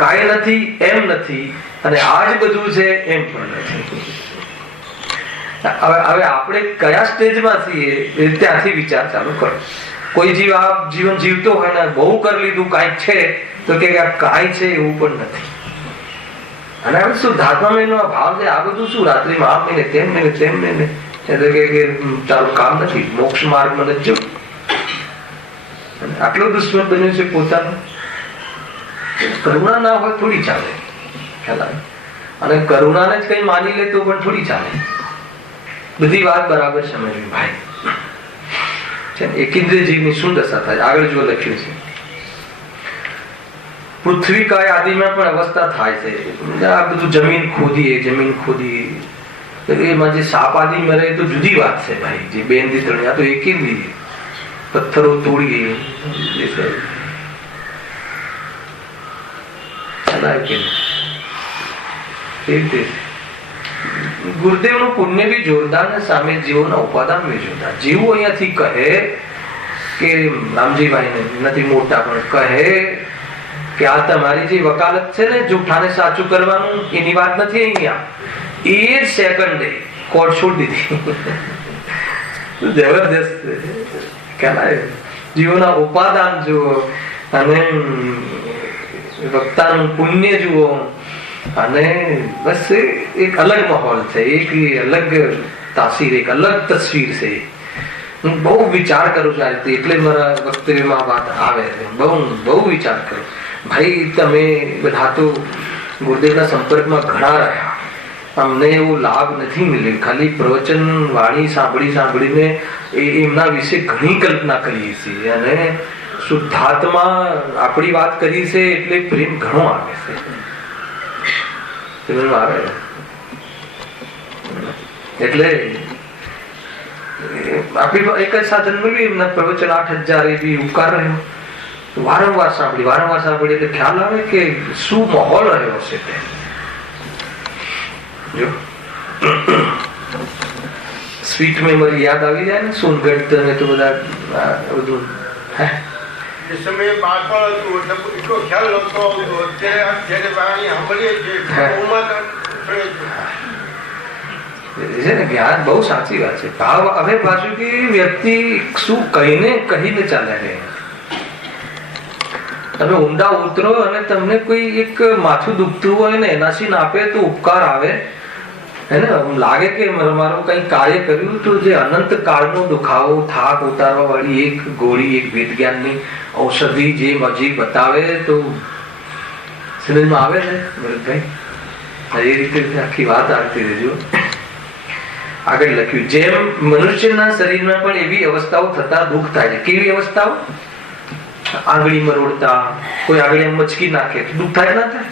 કાંઈ નથી એમ નથી અને આ જ બધું છે એમ પણ નથી. હવે આપણે કયા સ્ટેજમાં છીએ ત્યાંથી વિચાર ચાલુ કરો. કોઈ જીવ આ જીવન જીવતો હોય ને બહુ કરી લીધું કાંઈક છે તો કે કાંઈ છે એવું પણ નથી. અને હવે શુદ્ધાત્મામાં એનો ભાવ છે. આ બધું શું રાત્રિમાં આમ નહીં ને તેમ નહીં ને તેમ નહીં ને એટલે કે તારું કામ નથી, મોક્ષ માર્ગમાં નથી જવું. આટલો દુશ્મન બન્યો છે પોતાનો. કરુણા ના હોય થોડી ચાલે, ખ્યાલ આવે. અને કરુણાને જ કઈ માની લે તો પણ થોડી ચાલે. બધી વાત બરાબર સમજવી ભાઈ. એકેન્દ્રિય જીવની શું દશા થાય આગળ જો લખ્યું છે. પૃથ્વી કાય આદિમાં પણ અવસ્થા થાય છે. આ બધું જમીન ખોદી એમાં જે સાપ આદિ મરે તો જુદી વાત છે ભાઈ. જે બેન થી ત્રણ આ તો એકેન્દ્રિય પથ્થરો તોડીએ ગુરુદેવ નું પુણ્ય બી જોરદાર ને સામે જીવોના ઉપાદાન બી જોરદાર. જીવો અહીંયાથી કહે કે રામજીભાઈ નથી મોટા પણ કહે કે આ તમારી જે વકાલત છે ને જૂઠાને સાચું કરવાનું એની વાત નથી. અહીંયા એ જ સેકન્ડે કોર્ટ છોડી દીધી. જબરદસ્ત કહેવાય. જીવોના ઉપાદાન જુઓ અને વક્તાનું પુણ્ય જુઓ અને બસ એક અલગ માહોલ છે, એક અલગ તાસીર, એક અલગ તસવીર છે. હું બહુ વિચાર કરું છું એટલે મારા વક્તવ્યમાં વાત આવે છે. બહુ વિચાર કરું ભાઈ. તમે બધા તો ગુરુદેવના સંપર્કમાં ઘણા રહ્યા, અમને એવો લાભ નથી મળ્યો. ખાલી પ્રવચન વાણી સાંભળીને એમના વિશે ઘણી કલ્પના કરીએ છીએ અને શુદ્ધાત્મા આપણી વાત કરી છે એટલે પ્રેમ ઘણો આવે છે. એટલે આપણી એક જ સાધન મળ્યું. એમના પ્રવચન 8,000 એવી ઉપકાર રહ્યો. વારંવાર સાંભળી એટલે ખ્યાલ આવે કે શું માહોલ રહ્યો છે તે. જો સ્વીટ મેમરી યાદ આવી જાય ને, સોનગઢ ને તો બધા બધું સમય બાળપણ હતું એટલો ખ્યાલ નતો આવતો. અત્યારે સાંભળીએ છીએ છે ને જ્ઞાન બહુ સાચી વાત છે. ભાવ હવે પાછું કે વ્યક્તિ શું કહીને ચાલે રહે. તમે ઊંડા ઉતરો અને તમને કોઈ એક માથું દુખતું હોય ને એનાથી આપે તો ઉપકાર આવે હે ને. લાગે કે મારું કઈ કાર્ય કર્યું તો જે અનંત કાળનો દુખાવો થાક ઉતારવા વાળી એક ગોળી, એક વેદ જ્ઞાનની ઔષધિ જે મજી બતાવે તો સમજમાં આવે છે ભરતભાઈ. એ રીતે આખી વાત આવતી રહેજો. આગળ લખ્યું જેમ મનુષ્યના શરીરમાં પણ એવી અવસ્થાઓ થતા દુઃખ થાય છે. કેવી અવસ્થાઓ? આંગળી મરોડતા, કોઈ આંગળી મચકી નાખે તો દુઃખ થાય ના થાય?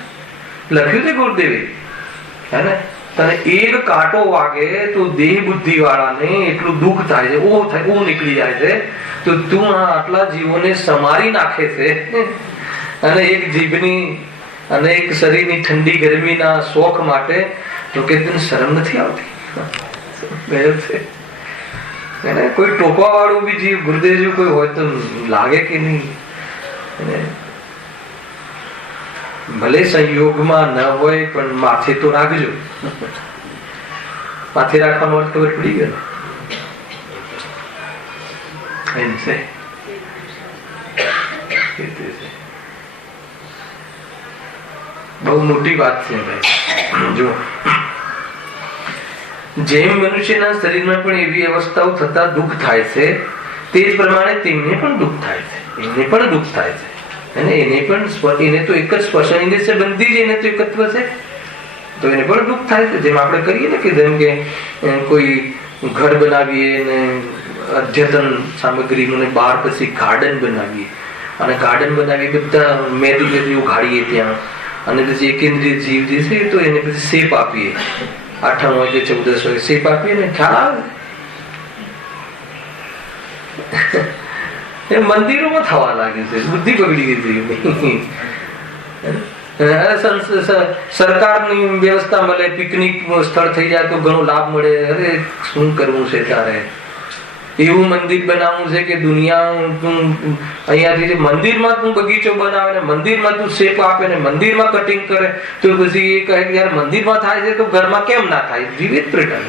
લખ્યું છે ગુરુદેવે હે ને. તને એક કાંટો વાગે તો દેહ બુદ્ધિ વાળાને એટલું દુઃખ થાય છે, ઓ નીકળી જાય છે. તો તું આટલા જીવોને સમારી નાખે છે અને એક જીભની અને એક શરીરની ઠંડી ગરમીના શોખ માટે તો કે તને શરમ નથી આવતી? કોઈ ટોકવા વાળું બી જીવ ગુરુદેવ કોઈ હોય તો લાગે કે નહીં? ભલે સંયોગમાં ન હોય પણ માથે તો રાખજો. માથે રાખવાનો અર્થ ખબર પડી ગયો એમ છે. બહુ મોટી વાત છે ભાઈ. જો જેમ મનુષ્યના શરીરમાં પણ એવી અવસ્થાઓ થતા દુઃખ થાય છે તે જ પ્રમાણે તેમને પણ દુઃખ થાય છે. એને પણ દુઃખ થાય છે અને એને તો એક જ સ્પર્શની સંબંધી જ એને તો એકત્વ છે તો એને પણ દુઃખ થાય છે. જેમ આપણે કરીએ ને કે જેમ કે કોઈ ઘર બનાવીએ ને અદ્યતન સામગ્રીનું બહાર પછી ગાર્ડન બનાવીએ અને ગાર્ડન બનાવી બધા મેદી ઉઘાડીએ ત્યાં અને પછી એકેન્દ્રિય જીવ જે છે તો એને પછી શેપ આપીએ. 8 હોય કે 14 હોય શેપ આપીએ ને ખ્યાલ આવે. મંદિરોમાં થવા લાગ્યું છે, બુદ્ધિ બગડી ગઈ. સરકારની વ્યવસ્થા મળે, પિકનિક સ્થળ થઈ જાય તો ઘણો લાભ મળે. અરે શું કરવું છે તારે? એવું મંદિર બનાવવું છે કે દુનિયા અહીંયાથી મંદિરમાં તું બગીચો બનાવે ને મંદિરમાં તું શેપ આપે ને મંદિરમાં કટિંગ કરે તો પછી એ કહે કે યાર મંદિરમાં થાય છે તો ઘરમાં કેમ ના થાય? વિવિધ પેટર્ન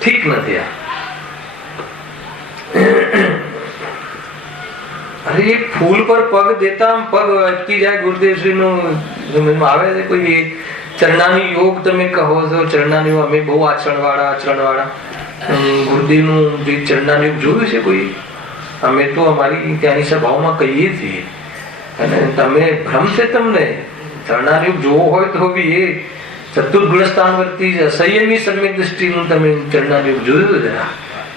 ઠીક નથી. આ અરે એ ફૂલ પર પગ દેતા પગ અટકી જાય. ગુરુદેવશ્રીનું સમજમાં આવે છે. કોઈ ચરણાની યોગ તમે કહો છો, ચરણાની યોગ અમે બહુ આચરણવાળા ગુરુદેવનું જે ચરણાની યોગ જોયું છે કોઈ? અમે તો અમારી ત્યાંની સભાઓમાં કહીએ છીએ. અને તમે ભ્રમ છે તમને. ચરણાની યોગ જોવો હોય તો બી એ ચતુર્ગુણ સ્થાન વર્તી સંયમી સમ્યક દ્રષ્ટિનું તમે ચરણાની યોગ જોયું જરા.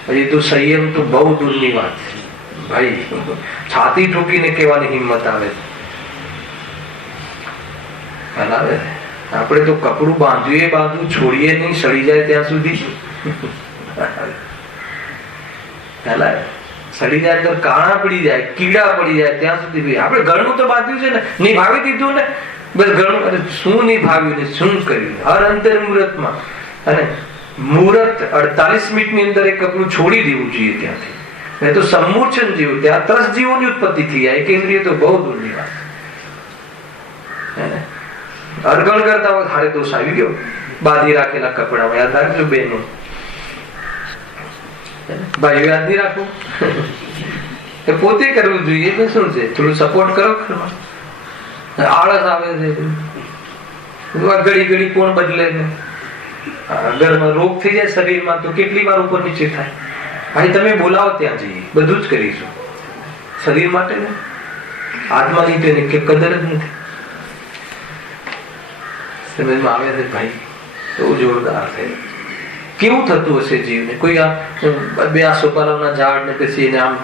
હજી તો સંયમ તો બહુ દૂરની વાત છે ભાઈ. છાતી ઠોકીને કહેવાની હિંમત આવે છે. આપણે તો કપડું બાંધવું છોડીએ નહીં, સડી જાય ત્યાં સુધી. સડી જાય તો કાણા પડી જાય, કીડા પડી જાય ત્યાં સુધી. આપણે ઘરનું તો બાંધ્યું છે ને, નિભાવી દીધું ને બસ. ઘરનું શું નિભાવ્યું ને શું કર્યું? હર અંતર મુહૂર્તમાં. અને મુહૂર્ત 48 મિનિટની અંદર એ કપડું છોડી દેવું જોઈએ ત્યાંથી. નહીં તો સમૂર્છન જીવ, ત્યાં 10 જીવોની ઉત્પત્તિ થઈ જાય. કેન્દ્રીય તો બહુ દૂરની વાત. અર્ગણ કરતા હોય હારે દોષ આવી ગયો બાંધી રાખેલા કપડામાં. યાદ રાખજો બેનો, ભાઈઓ યાદ નહીં રાખવું. એ પોતે કરવું જોઈએ. શું છે, થોડું સપોર્ટ કરો. આળસ આવે છે, ઘડી કોણ બદલે ને? ઘરમાં રોગ થઈ જાય શરીરમાં તો કેટલી વાર ઉપર નીચે થાય. ભાઈ તમે બોલાવો ત્યાં જઈએ, બધું જ કરીશું શરીર માટે ને. આત્માની તેની કે કદર જ નથી. સમજમાં આવે છે ભાઈ? બહુ જોરદાર છે. કેવું થતું હશે જીવને? કોઈ બે સોપારાના ઝાડ ને પછી એને આમ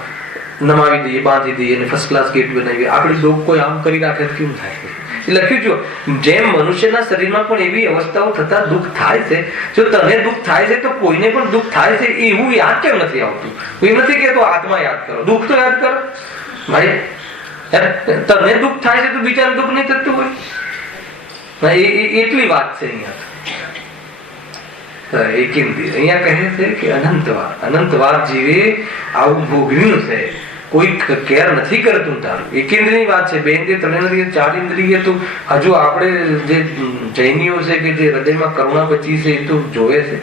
નમાવી દઈએ, બાંધી દઈએ અને ફર્સ્ટ ક્લાસ ગેટ બનાવીએ. આપણી ડોક કોઈ આમ કરી રાખે કેવું થાય? લખ્યું જો જેમ મનુષ્યના શરીરમાં પણ એવી અવસ્થાઓ થતા દુઃખ થાય છે. જો તને દુઃખ થાય છે તો કોઈને પણ દુઃખ થાય છે. એવું યાદ કેમ નથી આવતું? કોઈ નથી કહેતો આત્મા યાદ કરો, દુઃખ તો યાદ કરો ભાઈ. તને દુઃખ થાય છે તો બીજાને દુઃખ નહીં થતું હોય? એટલી વાત છે અહીંયા કહે છે કે અનંતવાર જીવે આવું ભોગવ્યું છે. કોઈ કેર નથી કરતું તારું. એકેન્દ્રની વાત છે. બે ઇન્દ્રિય, ત્રણ ઇન્દ્રિય, ચાર ઇન્દ્રિય તો હજુ આપણે જે જૈનીઓ છે કે જે હૃદયમાં કરુણા બચી છે એ તો જોવે છે.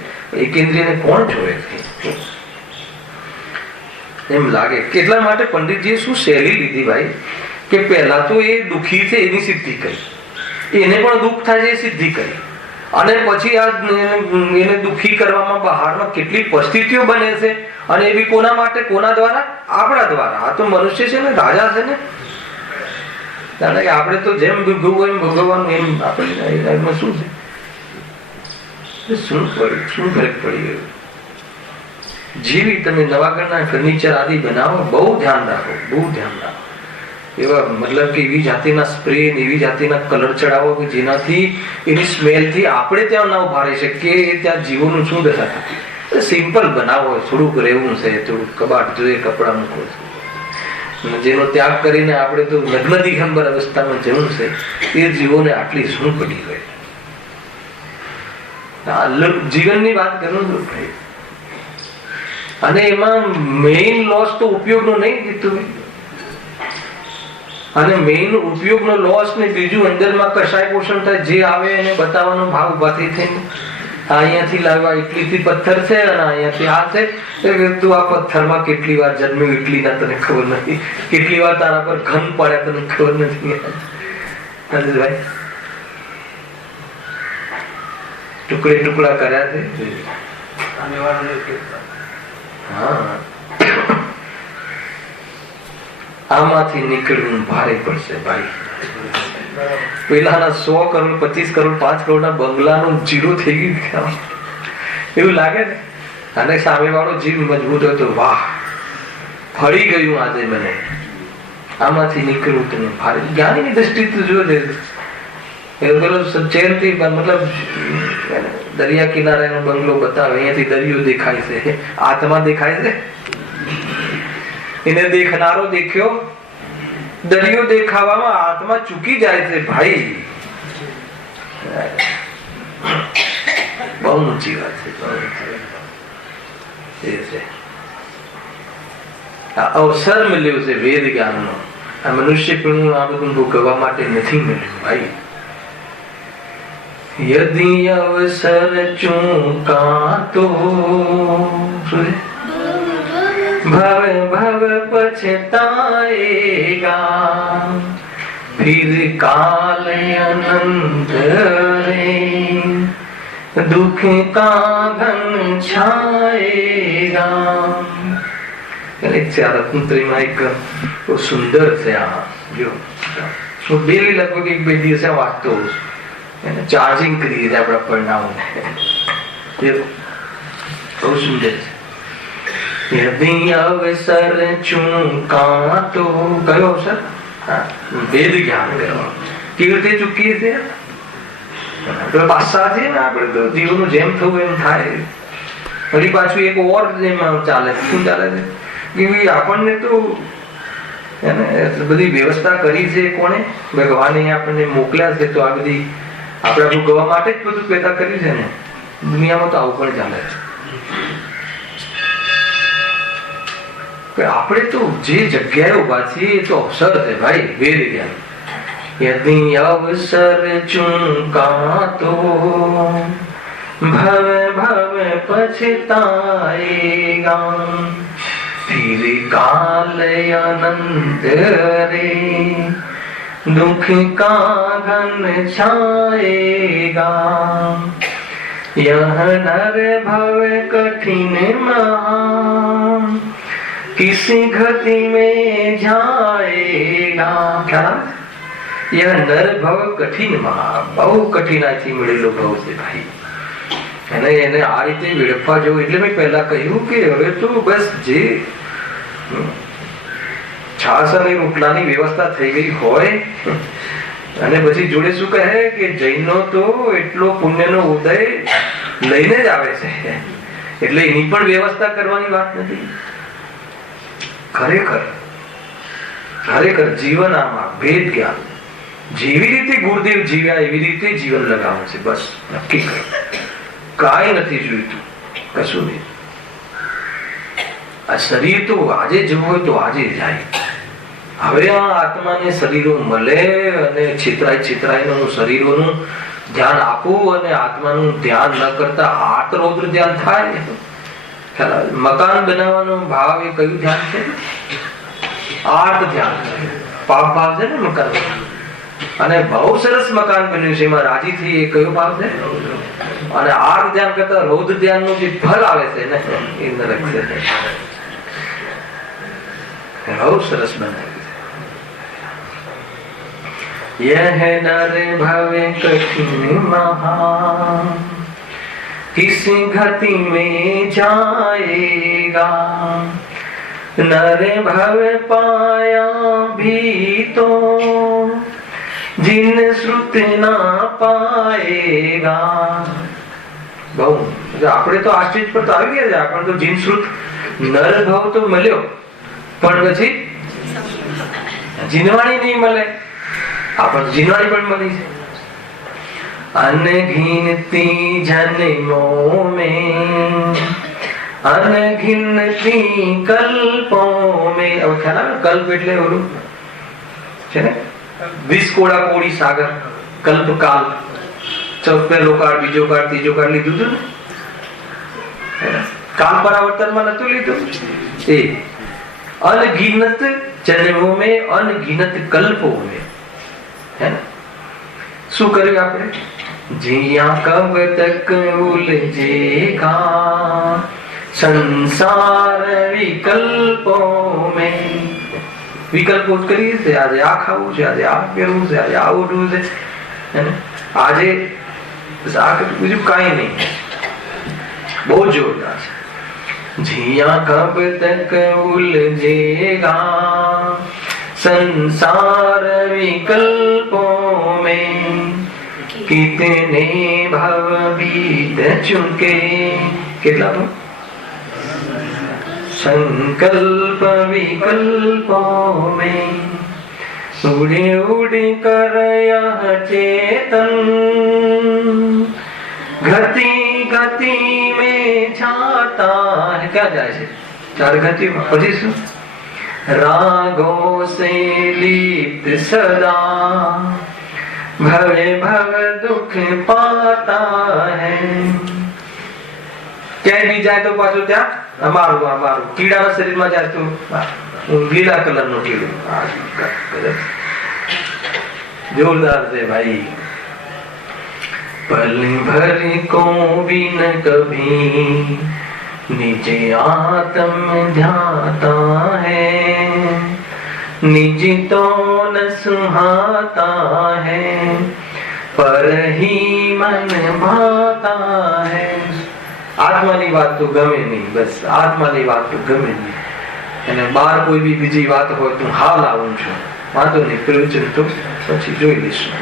એકેન્દ્રિયને કોણ જોવે છે? એમ લાગે. કેટલા માટે પંડિતજીએ શું શૈલી લીધી ભાઈ કે પહેલા તો એ દુઃખી છે એની સિદ્ધિ કરી, એને પણ દુઃખ થાય છે એ સિદ્ધિ કરી, અને પછી આ એને દુઃખી કરવામાં બહારમાં કેટલી પરિસ્થિતિઓ બને છે. અને એ બી કોના માટે? કોના દ્વારા? આપણા દ્વારા. આ તો મનુષ્ય છે ને, રાજા છે ને. કારણ કે આપણે તો જેમ ભોગવવું એમ ભોગવવાનું. એમ આપણે શું છે? શું ફરક પડી ગયો? જેવી તમે નવાગરના ફર્નિચર આદિ બનાવો, બહુ ધ્યાન રાખો, બહુ ધ્યાન રાખો. એવા મતલબ કે એવી જાતિના સ્પ્રે, એવી જાતિના કલર ચડાવો કે જેનાથી એની સ્મેલથી આપણે ત્યાં ના ઉભા રહી શકીએ. એ ત્યાં જીવોનું શું દશા થતી. સિમ્પલ બનાવો. થોડુંક રહેવું છે, થોડુંક કબાટ જોઈએ, કપડા મૂકો છે, જેનો ત્યાગ કરીને આપણે તો લગ્ન દિગંબર અવસ્થામાં જવું છે. એ જીવોને આટલી શું પડી હોય? જીવનની વાત કરું છું. અને એમાં મેઇન લોસ તો ઉપયોગનો નહીં દીધું. અને મેઇન ઉપયોગનો લોસ ને બીજું અંદરમાં કશાય પોષણ થાય. જે આવે એને બતાવવાનો ભાવ ઉભા થઈ થઈને અહીંયાથી લાવવા એટલીથી પથ્થર છે અને અહીંયાથી આ છે. તું આ પથ્થરમાં કેટલી વાર જન્મ્યું એટલી ના તને ખબર નથી. કેટલી વાર તારા પર ઘન પડ્યા તને ખબર નથી. ભાઈ ટુકડે ટુકડા કર્યા છે. હા, આમાંથી નીકળવું ભારે પડશે ભાઈ. પેલાના 100 કરોડ, 25 કરોડ, 5 કરોડના બંગલાનું જીરો થઈ ગયું એવું લાગે ને. અને સામે વાળો જીવ મજબૂત હોય તો વાહ, ફળી ગયું આજે મને. આમાંથી નીકળવું તમે ભારે. જ્ઞાનીની દ્રષ્ટિથી જોયો પેલો ચેનથી મતલબ દરિયા કિનારાનો બંગલો બતાવે. અહીંયાથી દરિયો દેખાય છે, આત્મા દેખાય છે. એને દેખનારો દેખ્યો, દરિયો દેખાવામાં આત્મા ચૂકી જાય છે ભાઈ. બહુ ઊંચી વાત છે. આ અવસર મળ્યો છે વેદ જ્ઞાનનો. આ મનુષ્ય પણ આ બધું ભોગવવા માટે નથી મળ્યું ભાઈ. યદિ અવસર ચૂકા તો ભવ ભવ पछताएगा, फिर काल अनंत रे दुख का घन छाएगा। एक रत्नत्रयમાં એક બહુ સુંદર છે આ જો હું ડેલી લગભગ 1-2 દિવસે વાંચતો હોઉં એને ચાર્જિંગ કરી દીધા આપણા પરિણામોને એ બહુ સુંદર છે। यदि अवसर चूका तो कयो अवसर वेद ज्ञान करवा કેવી રીતે ચૂકીએ છીએ આપણે પાછા છીએ ને આપણે તો જીવનનું જેમ થવું એમ થાય। ફરી પાછું એક ઓર જેમાં ચાલે શું ચાલે છે કે આપણને તો બધી વ્યવસ્થા કરી છે કોણે? ભગવાને આપણને મોકલ્યા છે તો આ બધી આપણા ભોગવવા માટે જ બધું પેદા કર્યું છે ને। દુનિયામાં તો આવું પણ ચાલે છે। આપણે તો જે જગ્યાએ ઉભા છીએ એ તો અવસર છે ભાઈ વેદ જ્ઞાન। यदि अवसर चूका तो भव भव पछताएगा, फिर काल अनंत रे दुख का घन छाएगा। यह नर भव कठिन महा, किसी गति में जाएगा। क्या यह नर भव कठिन महा, बहु कठिनाईથી મળેલો ભવ છે ભાઈ। અને એને આ રીતે વેડફવા જેવું એટલે મેં પહેલા કહ્યું કે હવે તો બસ જે છાસ અને રોટલાની વ્યવસ્થા થઈ ગઈ હોય અને પછી જોડે શું કહે કે જૈનો તો એટલો પુણ્યનો ઉદય લઈને જ આવે છે એટલે એની પણ વ્યવસ્થા કરવાની વાત નથી। ખરેખર ખરેખર જીવન આમાં ભેદ જ્ઞાન જેવી રીતે ગુરુદેવ જીવ્યા એવી રીતે જીવન લગાવવું છે બસ નક્કી કરો। કાંઈ નથી જોઈતું કશું નહીં। આ શરીર તો આજે જવું હોય તો આજે જાય। હવે આ આત્માને શરીરો મળે અને છેતરાઈને હું શરીરોનું ધ્યાન આપું અને આત્માનું ધ્યાન ન કરતા આર્ત રૌદ્ર ધ્યાન થાય। મકાન બનાવવાનો ભાવ એ કયું ધ્યાન છે? આર્ત ધ્યાન છે। પાપ ભાવ છે ને મકાન અને બહુ સરસ મકાન બન્યું છે એમાં રાજી થઈ એ કયો ભાવ છે? અને આર્ત ધ્યાન કરતા રૌદ્ર ધ્યાનનું જે ફળ આવે છે ને એ નરક છે। બહુ સરસ બનાવ્યું। यह नर भव कठिन महा, किस गति में जाएगा। नर भव पाया भी तो जिन श्रुत ना पाएगा। બહુ આપણે તો આ સ્ટેજ પર તો આવી ગયા છે। આપણે તો જીન શ્રુત નર ભાવ તો મળ્યો પણ પછી જીનવાણી નહીં મળે। આપણે જીનવાણી પણ મળી છે। अनगिनती जन्मों में अनगिनती कल्पों में। अब ख्याल આવે કલ્પ એટલે ઓલું છે ને 20 કોડા કોડી સાગર કલ્પ કાલ। પહેલો કાળ બીજો કાળ ત્રીજો કાળ લીધું હતું ને કાલ પરાવર્તનમાં નતું લીધું એ अनगिनत जन्मों में अनगिनत कल्पों में है ना। શું કર્યું આપણે? जिया कब तक उलझेगा संसार विकल्पों में। વિકલ્પો કરીએ છે। આજે આ ખાવું છે, આજે આ પહેરવું છે, આજે આ ઉડવું છે, આજે બીજું કાંઈ નહીં। બહુ જોરદાર છે। जिया कब तक उलझेगा संसार विकल्पों में, कितने भव बीत चुके। कितना भव? संकल्प विकल्पों में उड़े उड़े कर यह चेतन गति गति में जाता है। क्या जाए છે? ચાર ગતિમાં પછી શું? रागों से लिप्त सदा भवे भव दुख पाता है। ક્યાંય બી જાય તો પાછું ત્યાં અમારું કીડાના શરીરમાં જાય તો લીલા કલરનો કીડો, જોરદાર છે ભાઈ. पल भर को भी न कभी निज आत्म ध्याता है, निज तो न सुहाता है, पर ही मन भाता है. આત્માની વાત તો ગમે નહીં, બસ આત્માની વાત તો ગમે નહીં. અને બહાર કોઈ બી બીજી વાત હોય તો હાલ આવું છું, વાંધો નહીં, પ્રયોજન તો પછી જોઈ લઈશું.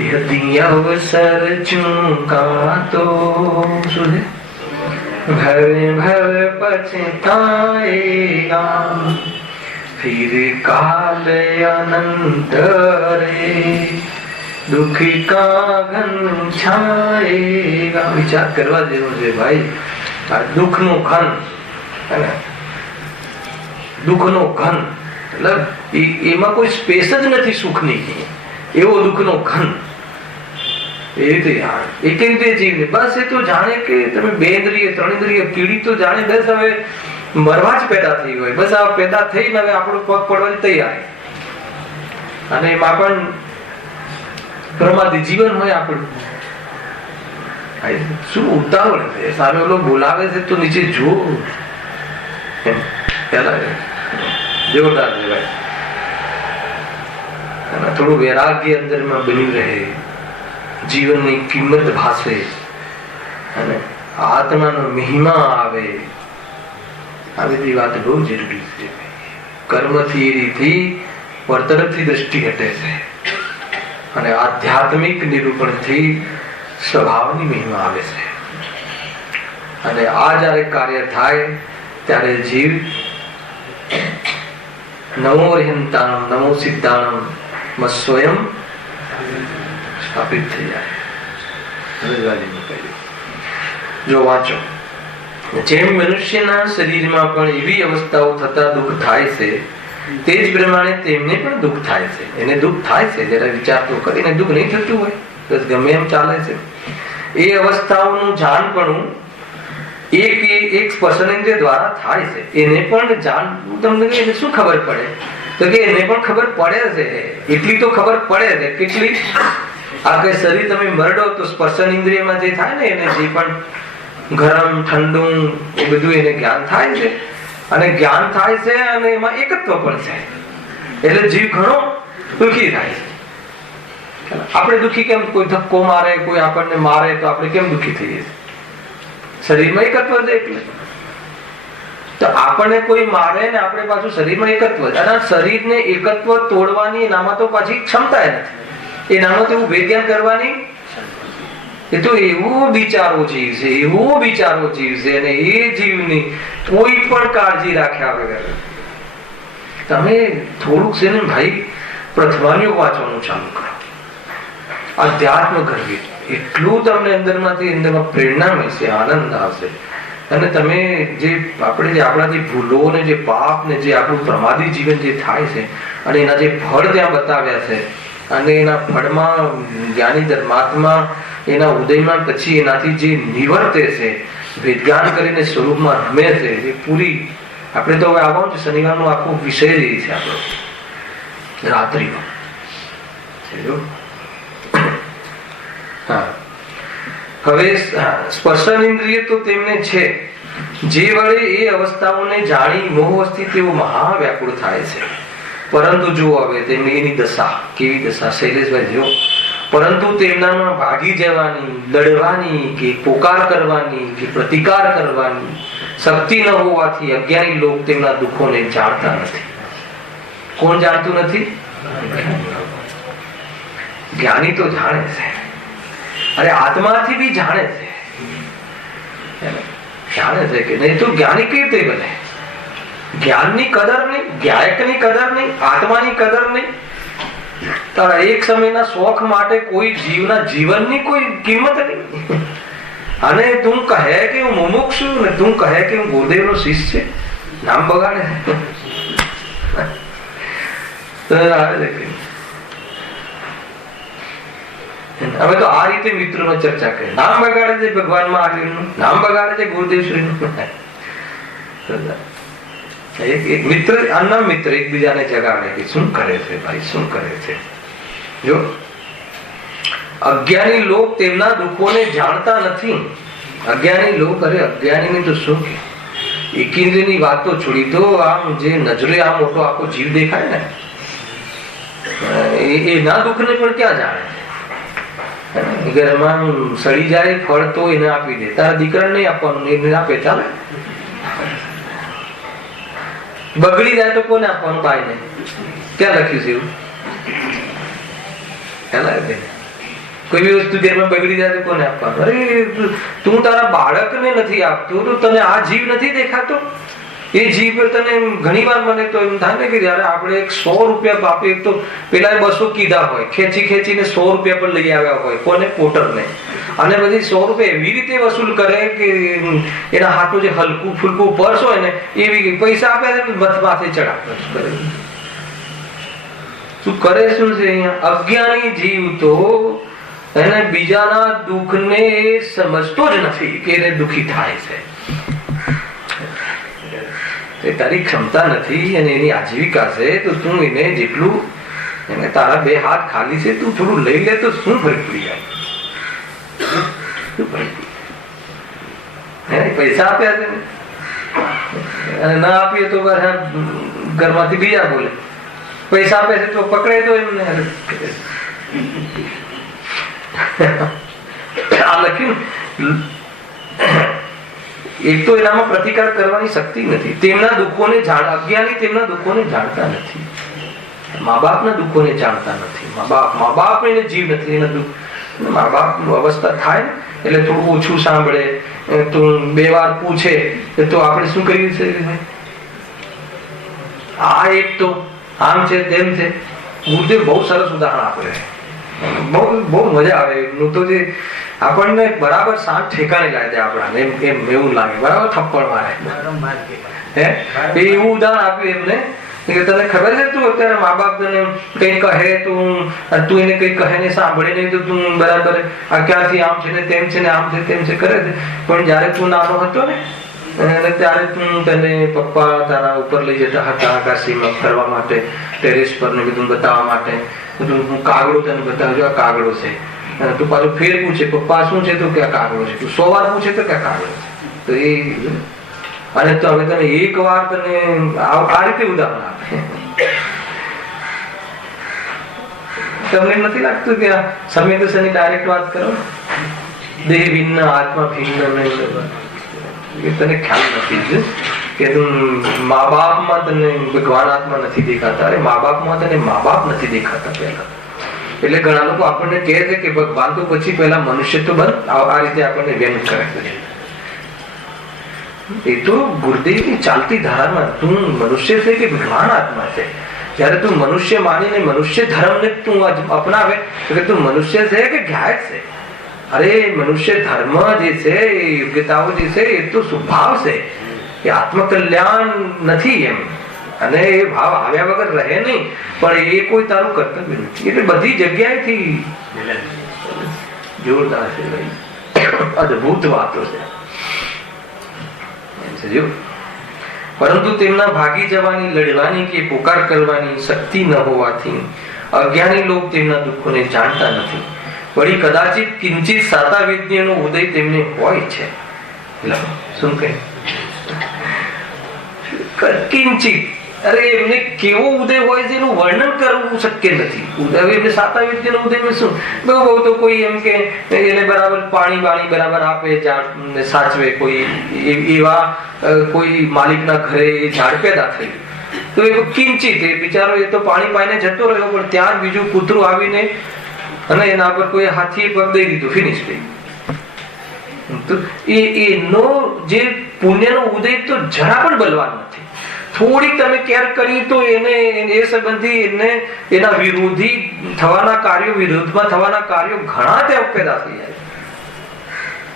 यदि अवसर चूका तो सुने भर भर पछताएगा, फिर काल अनंत रे दुख का घन छाएगा. विचार કરવા જેવો છે ભાઈ. આ દુઃખનો ઘન, દુઃખનો ઘન એટલે એમાં કોઈ સ્પેસ જ નથી સુખની, એવો દુઃખનો ઘન. એ રીતે એ કેમ તે જીવને બસ એ તો જાણે કે તમે બે ઇન્દ્રિય ત્રણ ઇન્દ્રિય કીડી તો જાણે બસ હવે મરવા જ પેદા થઈ હોય, બસ આ પેદા થઈને હવે આપણું પગ પડવાની તૈયાર. અને એમાં પણ પ્રમાદી જીવન હોય આપણું. શું ઉતાવળ છે, સામે ઓલો બોલાવે છે તો નીચે જો, જોરદાર છે ભાઈ. થોડું વૈરાગ્ય અંદરમાં બની રહે, જીવનની કિંમત ભાસે અને આત્માનો મહિમા આવે, આવી વાત બહુ જરૂરી છે. કર્મથી એ રીતથી વર્તનથી દ્રષ્ટિ હટે છે અને આધ્યાત્મિક નિરૂપણથી સ્વભાવની મહિમા આવે છે. અને આ જયારે કાર્ય થાય ત્યારે જીવ નમો હરિહંતાણમ નમો સિદ્ધાણમ સ્વયં સ્થાપિત થઈ જાય. જો વાંચો, જેમ મનુષ્યના શરીરમાં પણ એવી અવસ્થાઓ થતા દુઃખ થાય છે, તે જ પ્રમાણે તેમને પણ દુઃખ થાય છે. એને દુઃખ થાય છે, જરા વિચાર તો કરીને દુઃખ નહીં થતું હોય બસ ગમે એમ ચાલે છે. એ અવસ્થાઓનું જાણપણું એક સ્પર્શેન્દ્રિય દ્વારા થાય છે. એને પણ જાણ, તમને શું ખબર પડે તો કે એને પણ ખબર પડે છે, એટલી તો ખબર પડે છે. કેટલી? આ કઈ શરીર તમે મરડો તો સ્પર્શન ઇન્દ્રિયમાં જે થાય ને, એને જે પણ ગરમ ઠંડુ એ બધું એને જ્ઞાન થાય છે. અને જ્ઞાન થાય છે અને એમાં એકત્વ પણ છે, એટલે જીવ ઘણો દુઃખી થાય છે. આપણે દુઃખી કેમ? કોઈ ધક્કો મારે, કોઈ આપણને મારે તો આપણે કેમ દુઃખી થઈએ છીએ? શરીરમાં એકત્વ છે એટલે. તો આપણને કોઈ મારે ને આપણે પાછું શરીરમાં એકત્વ, અને શરીરને એકત્વ તોડવાની એનામાં તો પાછી ક્ષમતા નથી, એનામાં તો એવું વેદ્યાન કરવાની. એ તો એવો બિચારો જીવ છે, એવો બિચારો જીવ છે, અને એ જીવની કોઈ પણ કાળજી રાખ્યા વગર તમે થોડુંક છે ને ભાઈ પ્રથમાન્યો વાંચવાનું ચાલુ કરો. અધ્યાત્મ કરવી, એટલું તમને અંદરમાંથી અંદરમાં પ્રેરણા મળશે, આનંદ આવશે. અને તમે જે આપણે જે આપણાથી ભૂલો ને જે પાપ ને જે આપણું પ્રમાદી જીવન જે થાય છે, અને એના જે ફળ ત્યાં બતાવ્યા છે, અને એના ફળમાં જ્ઞાની ધર્માત્મા એના ઉદયમાં પછી એનાથી જે નિવર્તે છે, વિજ્ઞાન કરીને સ્વરૂપમાં રમે છે, એ પૂરી આપણે તો હવે આવવાનું છે. શનિવારનો આખો વિષય રહી છે આપણો રાત્રિનો. હવે સ્પર્શન ઇન્દ્રિય તો તેમને છે, જે વડે એ અવસ્થાઓને જાણી મોહવસ્તી તેઓ મહાવ્યાકુળ થાય છે. પરંતુ જો હવે તેમની એની દશા કેવી દશા, શૈલેષભાઈ જો, પરંતુ તેમનામાં ભાગી જવાની, લડવાની કે પોકાર કરવાની કે પ્રતિકાર કરવાની શક્તિ ન હોવાથી અજ્ઞાની લોક તેમના દુઃખોને જાણતા નથી. કોણ જાણતું નથી? જ્ઞાની તો જાણે છે, અરે આત્માથી બી જાણે છે, જાણે છે કે નહીં તો જ્ઞાની કેવી રીતે બને? જ્ઞાનની કદર નહીં, જ્ઞાયકની કદર નહીં, આત્માની કદર નહીં. તારા એક સમયના શોખ માટે કોઈ જીવના જીવનની કોઈ કિંમત નહીં. અને તું કહે કે હું મુમુક્ષ છું ને તું કહે કે હું ગુરુદેવનો શિષ્ય, નામ બગાડે. હવે તો આ રીતે મિત્રોનો ચર્ચા કરે, નામ બગાડે છે ભગવાન મહાવીરનું, નામ બગાડે છે ગુરુદેવશ્રીનું. એક મિત્ર અન્ય મિત્ર એકબીજાને જગાડે કે શું કરે છે ભાઈ, શું કરે છે. જો અજ્ઞાની લોક તેમના દુઃખોને જાણતા નથી. અજ્ઞાની લોક, અરે અજ્ઞાની તો શું કે એકેન્દ્રની વાત તો છોડી દો, આમ જે નજરે આ મોટો આખો જીવ દેખાય ને એના દુઃખને પણ ક્યાં જાણે. ઘરમાં સડી જાય ફળ તો એને આપી દે, તારા દીકરાને નહીં આપવાનું, એને આપે ચાલે. બગડી જાય તો કોને આપવાનું? ભાઈ ને ક્યાં લખ્યું છે એવું? કોઈ બી વસ્તુ ઘરમાં બગડી જાય તો કોને આપવાનું? અરે તું તારા બાળકને નથી આપતો તો તને આ જીવ નથી દેખાતો? એ જીવ પર તને ઘણી વાર મને તો એમ થાય ને કે જયારે આપણે 100 રૂપિયા આપીએ તો પેલા 200 કીધા હોય, ખેંચી ખેંચીને 100 રૂપિયા પર લઈ આવ્યા હોય કોને? પોટરને. અને બધી 100 રૂપિયા એવી રીતે વસૂલ કરે કે એના હાથનું જે હલકું ફૂલકું પર્સ હોય ને એવી પૈસા આપે ને માથે ચડાવે કરે. શું કરે શું છે અહીંયા? અજ્ઞાની જીવ તો એને બીજાના દુઃખને સમજતો જ નથી કે એને દુઃખી થાય છે. તારી ક્ષમતા નથી અને એની આજીવિકા છે તો તું એને જેટલું, એને તારા 2 હાથ ખાલી છે, તું થોડું લઈ લે તો શું ફરક પડી જાય? પૈસા આપ્યા છે અને ના આપીએ તો ઘરમાંથી બીજા બોલે. પૈસા આપે છે તો પકડે તો એમને આ લખ્યું. એક તો એનામાં પ્રતિકાર કરવાની શક્તિ નથી. તેમના દુઃખોને અજ્ઞાની તેમના દુઃખોને જાણતા નથી. મા બાપના દુઃખોને જાણતા નથી. મા બાપ એને જીવ નથી. એના દુઃખ મા બાપ અવસ્થા થાય એટલે થોડું ઓછું સાંભળે, તો 2 વાર પૂછે તો આપણે શું કરીએ છીએ? આ એક તો આમ છે તેમ છે. ગુરુદેવ બહુ સરસ ઉદાહરણ આપે, બહુ મજા આવે એમનું તો. જે આપણને બરાબર શાંત ઠેકાણે લાગે આપણાને, એમ એવું લાગે બરાબર થપ્પડ મારે. એવું ઉદાહરણ આપ્યું એમને કે તને ખબર છે તું અત્યારે મા બાપ તને કઈ કહે તું એને કઈ કહે ને સાંભળે નહીં તો તું બરાબર આ ક્યાંથી આમ છે ને તેમ છે ને આમ છે તેમ છે કરે છે. પણ જયારે તું નાનો હતો ને ત્યારે તું તને પપ્પા તારા ઉપર લઈ જતા હતા આકાશીમાં ફરવા માટે, ટેરેસ પર ને બધું બતાવવા માટે. હું કાગડો તને બતાવજો, આ કાગડો છે. તું પાછું ફેર પૂછે પપ્પા શું છે તો ક્યાં કાગડો છે. તું 100 વાર પૂછે તો ક્યાં કાગડો છે. તો એ અને તો હવે તને 1 વાર તને આ રીતે ઉદાહરણ આપે. તમને નથી લાગતું કે આ સમય દશાની ડાયરેક્ટ વાત કરો? દેહ ભિન્ન આત્મા ભિન્ન નહીં, તને ખ્યાલ નથી કે તું મા બાપમાં તને ભગવાન આત્મા નથી દેખાતા. અરે મા બાપમાં તને મા બાપ નથી દેખાતા પહેલા. એટલે ઘણા લોકો આપણને કહે છે કે ભગવાન તો પછી પહેલા મનુષ્ય તો બન, આ રીતે આપણને વ્યંગ કરે છે. એ તો ગુરુદેવની ચાલતી ધારામાં તું મનુષ્ય છે કે ભગવાન આત્મા છે. જયારે તું મનુષ્ય માનીને મનુષ્ય ધર્મને તું અપનાવે એટલે તું મનુષ્ય છે કે ગાય છે? અરે મનુષ્ય ધર્મ જે છે, યોગ્યતાઓ જે છે એ તો સ્વભાવ છે, એ આત્મકલ્યાણ નથી એમ. અને એ ભાવ આવ્યા વગર રહે નહીં, પણ એ કોઈ તારું કર્તવ્ય નથી. એટલે બધી જગ્યાએથી જોરદાર છે, અદભુત વાતો છે. પરંતુ તેમના ભાગી જવાની, લડવાની કે પુકાર કરવાની શક્તિ ન હોવાથી અજ્ઞાની લોક તેમના દુઃખોને જાણતા નથી. વળી કદાચિત કિંચિત સાતા વિદ્યાનો ઉદય તેમને હોય છે. શું કહે? કિંચિત, અરે એમને કેવો ઉદય હોય છે એનું વર્ણન કરવું શક્ય નથી. એમને સાતા વિદ્યાનો ઉદય શું? બહુ તો કોઈ એમ કે એને બરાબર પાણી બાણી બરાબર આપે, ઝાડ સાચવે, કોઈ એવા કોઈ માલિકના ઘરે ઝાડ પેદા થયું તો એ કિંચિત, એ બિચારો એ તો પાણી પાઈને જતો રહ્યો, પણ ત્યાં બીજું કૂતરું આવીને અને એના પર કોઈ હાથીએ પગ દઈ દીધું, ફિનિશ થઈ. તો એનો જે પુણ્યનો ઉદય તો જરા પણ બલવાન નથી. થોડીક તમે કેર કરી તો એને એ સંબંધી એને એના વિરોધી થવાના કાર્યો, વિરોધમાં થવાના કાર્યો ઘણા ત્યાં પેદા થઈ જાય.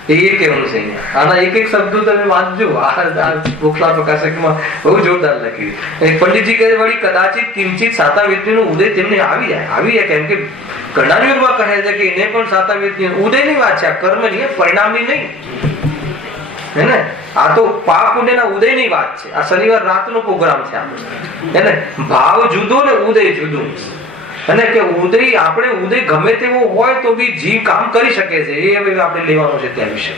એ કેવું છે આના એક એક શબ્દો તમે વાંચજો. આ ગોખલા પ્રકાશકમાં બહુ જોરદાર લખ્યું. પંડિતજી કહે વળી કદાચિત કિંચિત સાતાવેદનો ઉદય તેમને આવી જાય કેમ કે ઘણા યુગમાં કહે છે કે એને પણ સાતાવેદનો ઉદયની વાત છે, આ કર્મની, પરિણામની નહીં. હે ને, આ તો પાપ પુણ્યના ઉદયની વાત છે. આ શનિવાર રાતનો પ્રોગ્રામ છે આપણો. હે ને, ભાવ જુદો ને ઉદય જુદું. અને કે ઉદય, આપણે ઉદય ગમે તેવો હોય તો બી જીવ કામ કરી શકે છે, એ હવે આપણે લેવાનું છે ત્યાં વિશે.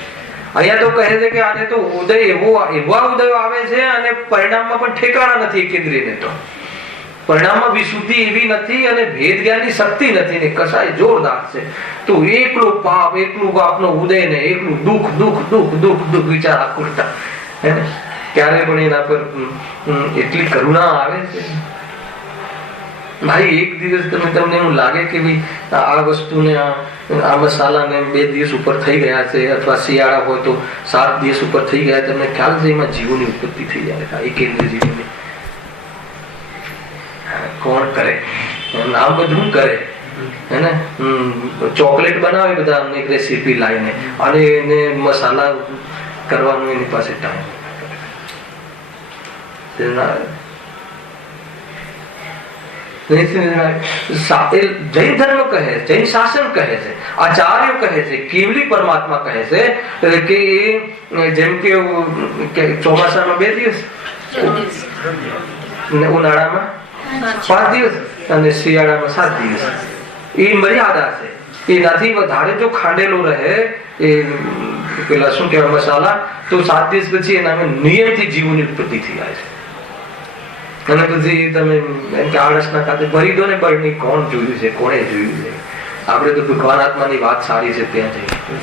અહીંયા તો કહે છે કે આને તો ઉદય એવા ઉદયો આવે છે અને પરિણામમાં પણ ઠેકાણા નથી. કેન્દ્રીયને તો પરિણામમાં વિશુદ્ધિ એવી નથી અને ભેદ જ્ઞાનની શક્તિ નથી ને કસાય જોરદાર છે. તો એકલું પાપ, એકલું બાપનો ઉદય ને એકલું દુઃખ દુઃખ દુઃખ દુઃખ દુઃખ વિચાર આકુરતા. હે ને, ક્યારે પણ એના પર એટલી કરુણા આવે છે. ભાઈ એક દિવસ તમને એવું લાગે કે ભાઈ આ વસ્તુને આ મસાલાને 2 દિવસ ઉપર થઈ ગયા છે, અથવા શિયાળા હોય તો 7 દિવસ ઉપર થઈ ગયા, તમને ખ્યાલ છે એમાં જીવોની ઉત્પત્તિ થઈ જાય. એક કેન્દ્ર જીવોની કોણ કરે? આમ બધું કરે. હે ને, ચોકલેટ બનાવે બધા અમને એક રેસીપી લાવીને અને એને મસાલા કરવાનું એની પાસે ટાઈમ. જૈન ધર્મ કહે છે, જૈન શાસન કહે છે, આચાર્યો કહે છે, કેવલી પરમાત્મા કહે છે કે જેમ કે ચોમાસામાં 2 દિવસ, ઉનાળામાં 5 દિવસ અને શિયાળામાં 7 દિવસ, એ મર્યાદા છે. એનાથી વધારે જો ખાંડેલો રહે એ પેલા શું કહેવાય મસાલા, તો 7 દિવસ પછી એના નિયમથી જીવોની ઉત્પત્તિ થઈ જાય છે. અને પછી તમે આળસના ખાતે ભરી દો ને બળની. કોણ જોયું છે, કોણે જોયું છે? આપણે તો ભગવાન આત્માની વાત સારી છે ત્યાં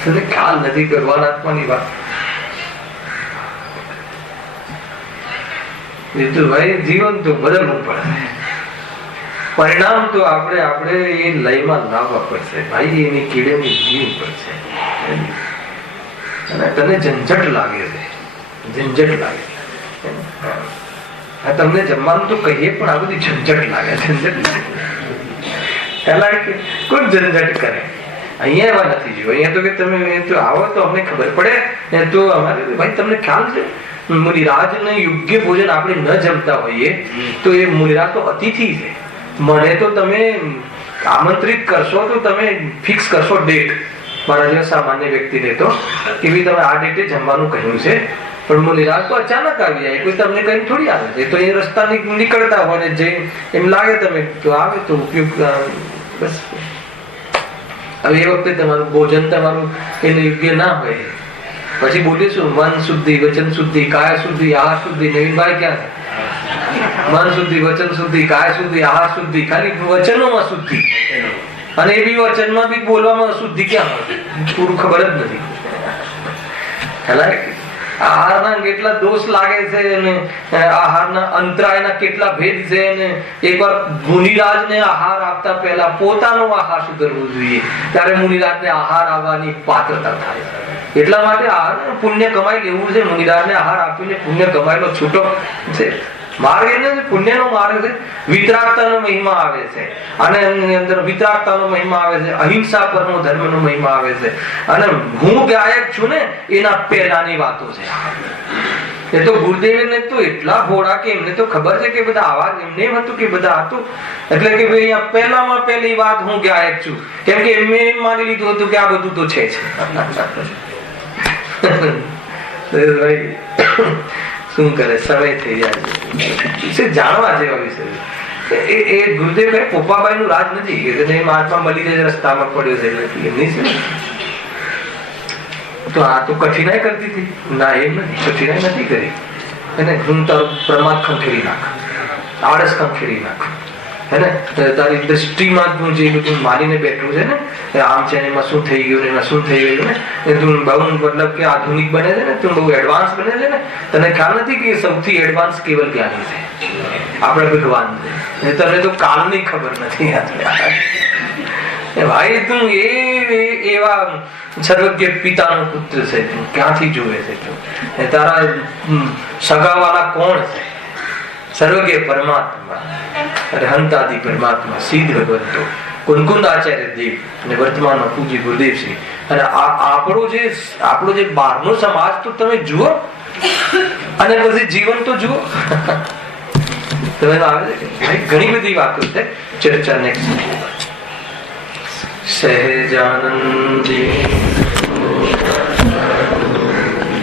જઈને ખ્યાલ નથી ભગવાન આત્માની વાત. ભાઈ જીવન તો બદલવું પડે. પરિણામ તો આપણે એ લયમાં લાવવા પડશે ભાઈ. એની કીડેની જીવ પડશે. અને તને ઝંઝટ લાગે છે, ઝંઝટ લાગે. તમને જમવાનું તો કહીએ પણ આ બધી ઝંઝટ લાગે. ઝંઝટ કોઈ ઝંઝટ કરે. અહીંયા એવા નથી જોયું. અહીંયા તો કે તમે તો આવો તો અમને ખબર પડે. તો અમારે ભાઈ તમને ખ્યાલ છે મુનિરાજને યોગ્ય ભોજન આપણે ન જમતા હોઈએ તો એ મુનિરાજ તો અતિથિ છે. મને તો તમે આમંત્રિત કરશો તો તમે ફિક્સ કરશો ડેટ. મારા જેવા સામાન્ય વ્યક્તિને તો કે ભાઈ તમે આ ડેટે જમવાનું કહ્યું છે, પણ મુનિરાજ તો અચાનક આવી જાય. કોઈ તમને કઈ થોડી આવે છે. તો એ રસ્તા નીકળતા હોય ને જઈ એમ લાગે તમે તો આવે તો ઉપયોગ. બસ હવે એ વખતે તમારું ભોજન તમારું એને યોગ્ય ના હોય પછી બોલીશું મન શુદ્ધિ, વચન શુદ્ધિ, કાય શુદ્ધિ, આહાર શુદ્ધિ. નવીનભાઈ ક્યાં છે? મન શુદ્ધિ, વચન શુદ્ધિ, કાય શુદ્ધિ, આહાર શુદ્ધિ. ખાલી વચનોમાં શુદ્ધિ, અને એ બી વચનમાં બી બોલવામાં શુદ્ધિ ક્યાં હોય? પૂરું ખબર જ નથી. આહારના કેટલા દોષ લાગે છે અને આહારના અંતરાયના કેટલા ભેદ છે. અને એકવાર મુનિરાજને આહાર આપતા પહેલા પોતાનો આહાર સુધરવો જોઈએ, ત્યારે મુનિરાજને આહાર આવવાની પાત્રતા થાય. એટલા માટે આહાર પુણ્ય કમાઈ લેવું છે. મુનિરાજને આહાર આપીને પુણ્ય કમાયેલો છૂટો છે માર્ગ. એને પુણ્યનો માર્ગ છે. વિતરાગતાનો મહિમા આવે છે, અને એની અંદર વિતરાગતાનો મહિમા આવે છે, અહિંસા પરનો ધર્મનો મહિમા આવે છે. અને હું ગાયક છું ને એના પહેલાની વાતો છે. એ તો ગુરુદેવને તો એટલા ભોળા કે એમને તો ખબર છે કે બધા આવા એમને એમ હતું કે બધા હતું. એટલે કે ભાઈ પહેલામાં પહેલી વાત હું ગાયક છું, કેમ કે એમને એમ માની લીધું હતું કે આ બધું તો છે જ. શું કરે, સમય થઈ જાય. જાણવા જેવા વિષય. એ ગુરુદેવ કહે પોપાબાઈ નું રાજ નથી, મહાત્મા મળી જાય રસ્તામાં પડ્યો છે એમની છે. તો આ તો કઠિનાઈ કરતી હતી ના, એમ નથી, કઠિનાઈ નથી કરી. એને હું તારું પ્રમાદ ખંખેરી નાખ, આળસ ખંખેરી નાખ. હે ને, તારી દ્રષ્ટિમાં તું જે બધું મારીને બેઠું છે ને, આમ છે ને એમાં શું થઈ ગયું ને એમાં શું થઈ ગયું ને, તું બહુ મતલબ કે આધુનિક બને છે ને, તું બહુ એડવાન્સ બને છે ને. તને ખ્યાલ નથી કે સૌથી એડવાન્સ કેવલ જ્ઞાની છે આપણે ભગવાન છે. તને તો કાલની ખબર નથી. ભાઈ તું એવા સર્વજ્ઞ પિતાનો પુત્ર છે, તું ક્યાંથી જોવે છે? તું તારા સગાવાલા કોણ છે? સર્વજ્ઞ પરમાત્મા, હંતાદી પરમાત્મા, સિદ્ધ ભગવંતો. કુનકુંદ આચાર્ય દેવ અને વર્તમાનમાં પૂજ્ય ગુરુદેવશ્રી. અને આપણો જે બહારનો સમાજ તો તમે જુઓ અને પછી જીવન તો જુઓ. ઘણી બધી વાતો છે. ચર્ચા નેક્સ્ટ. સહેજાનંદી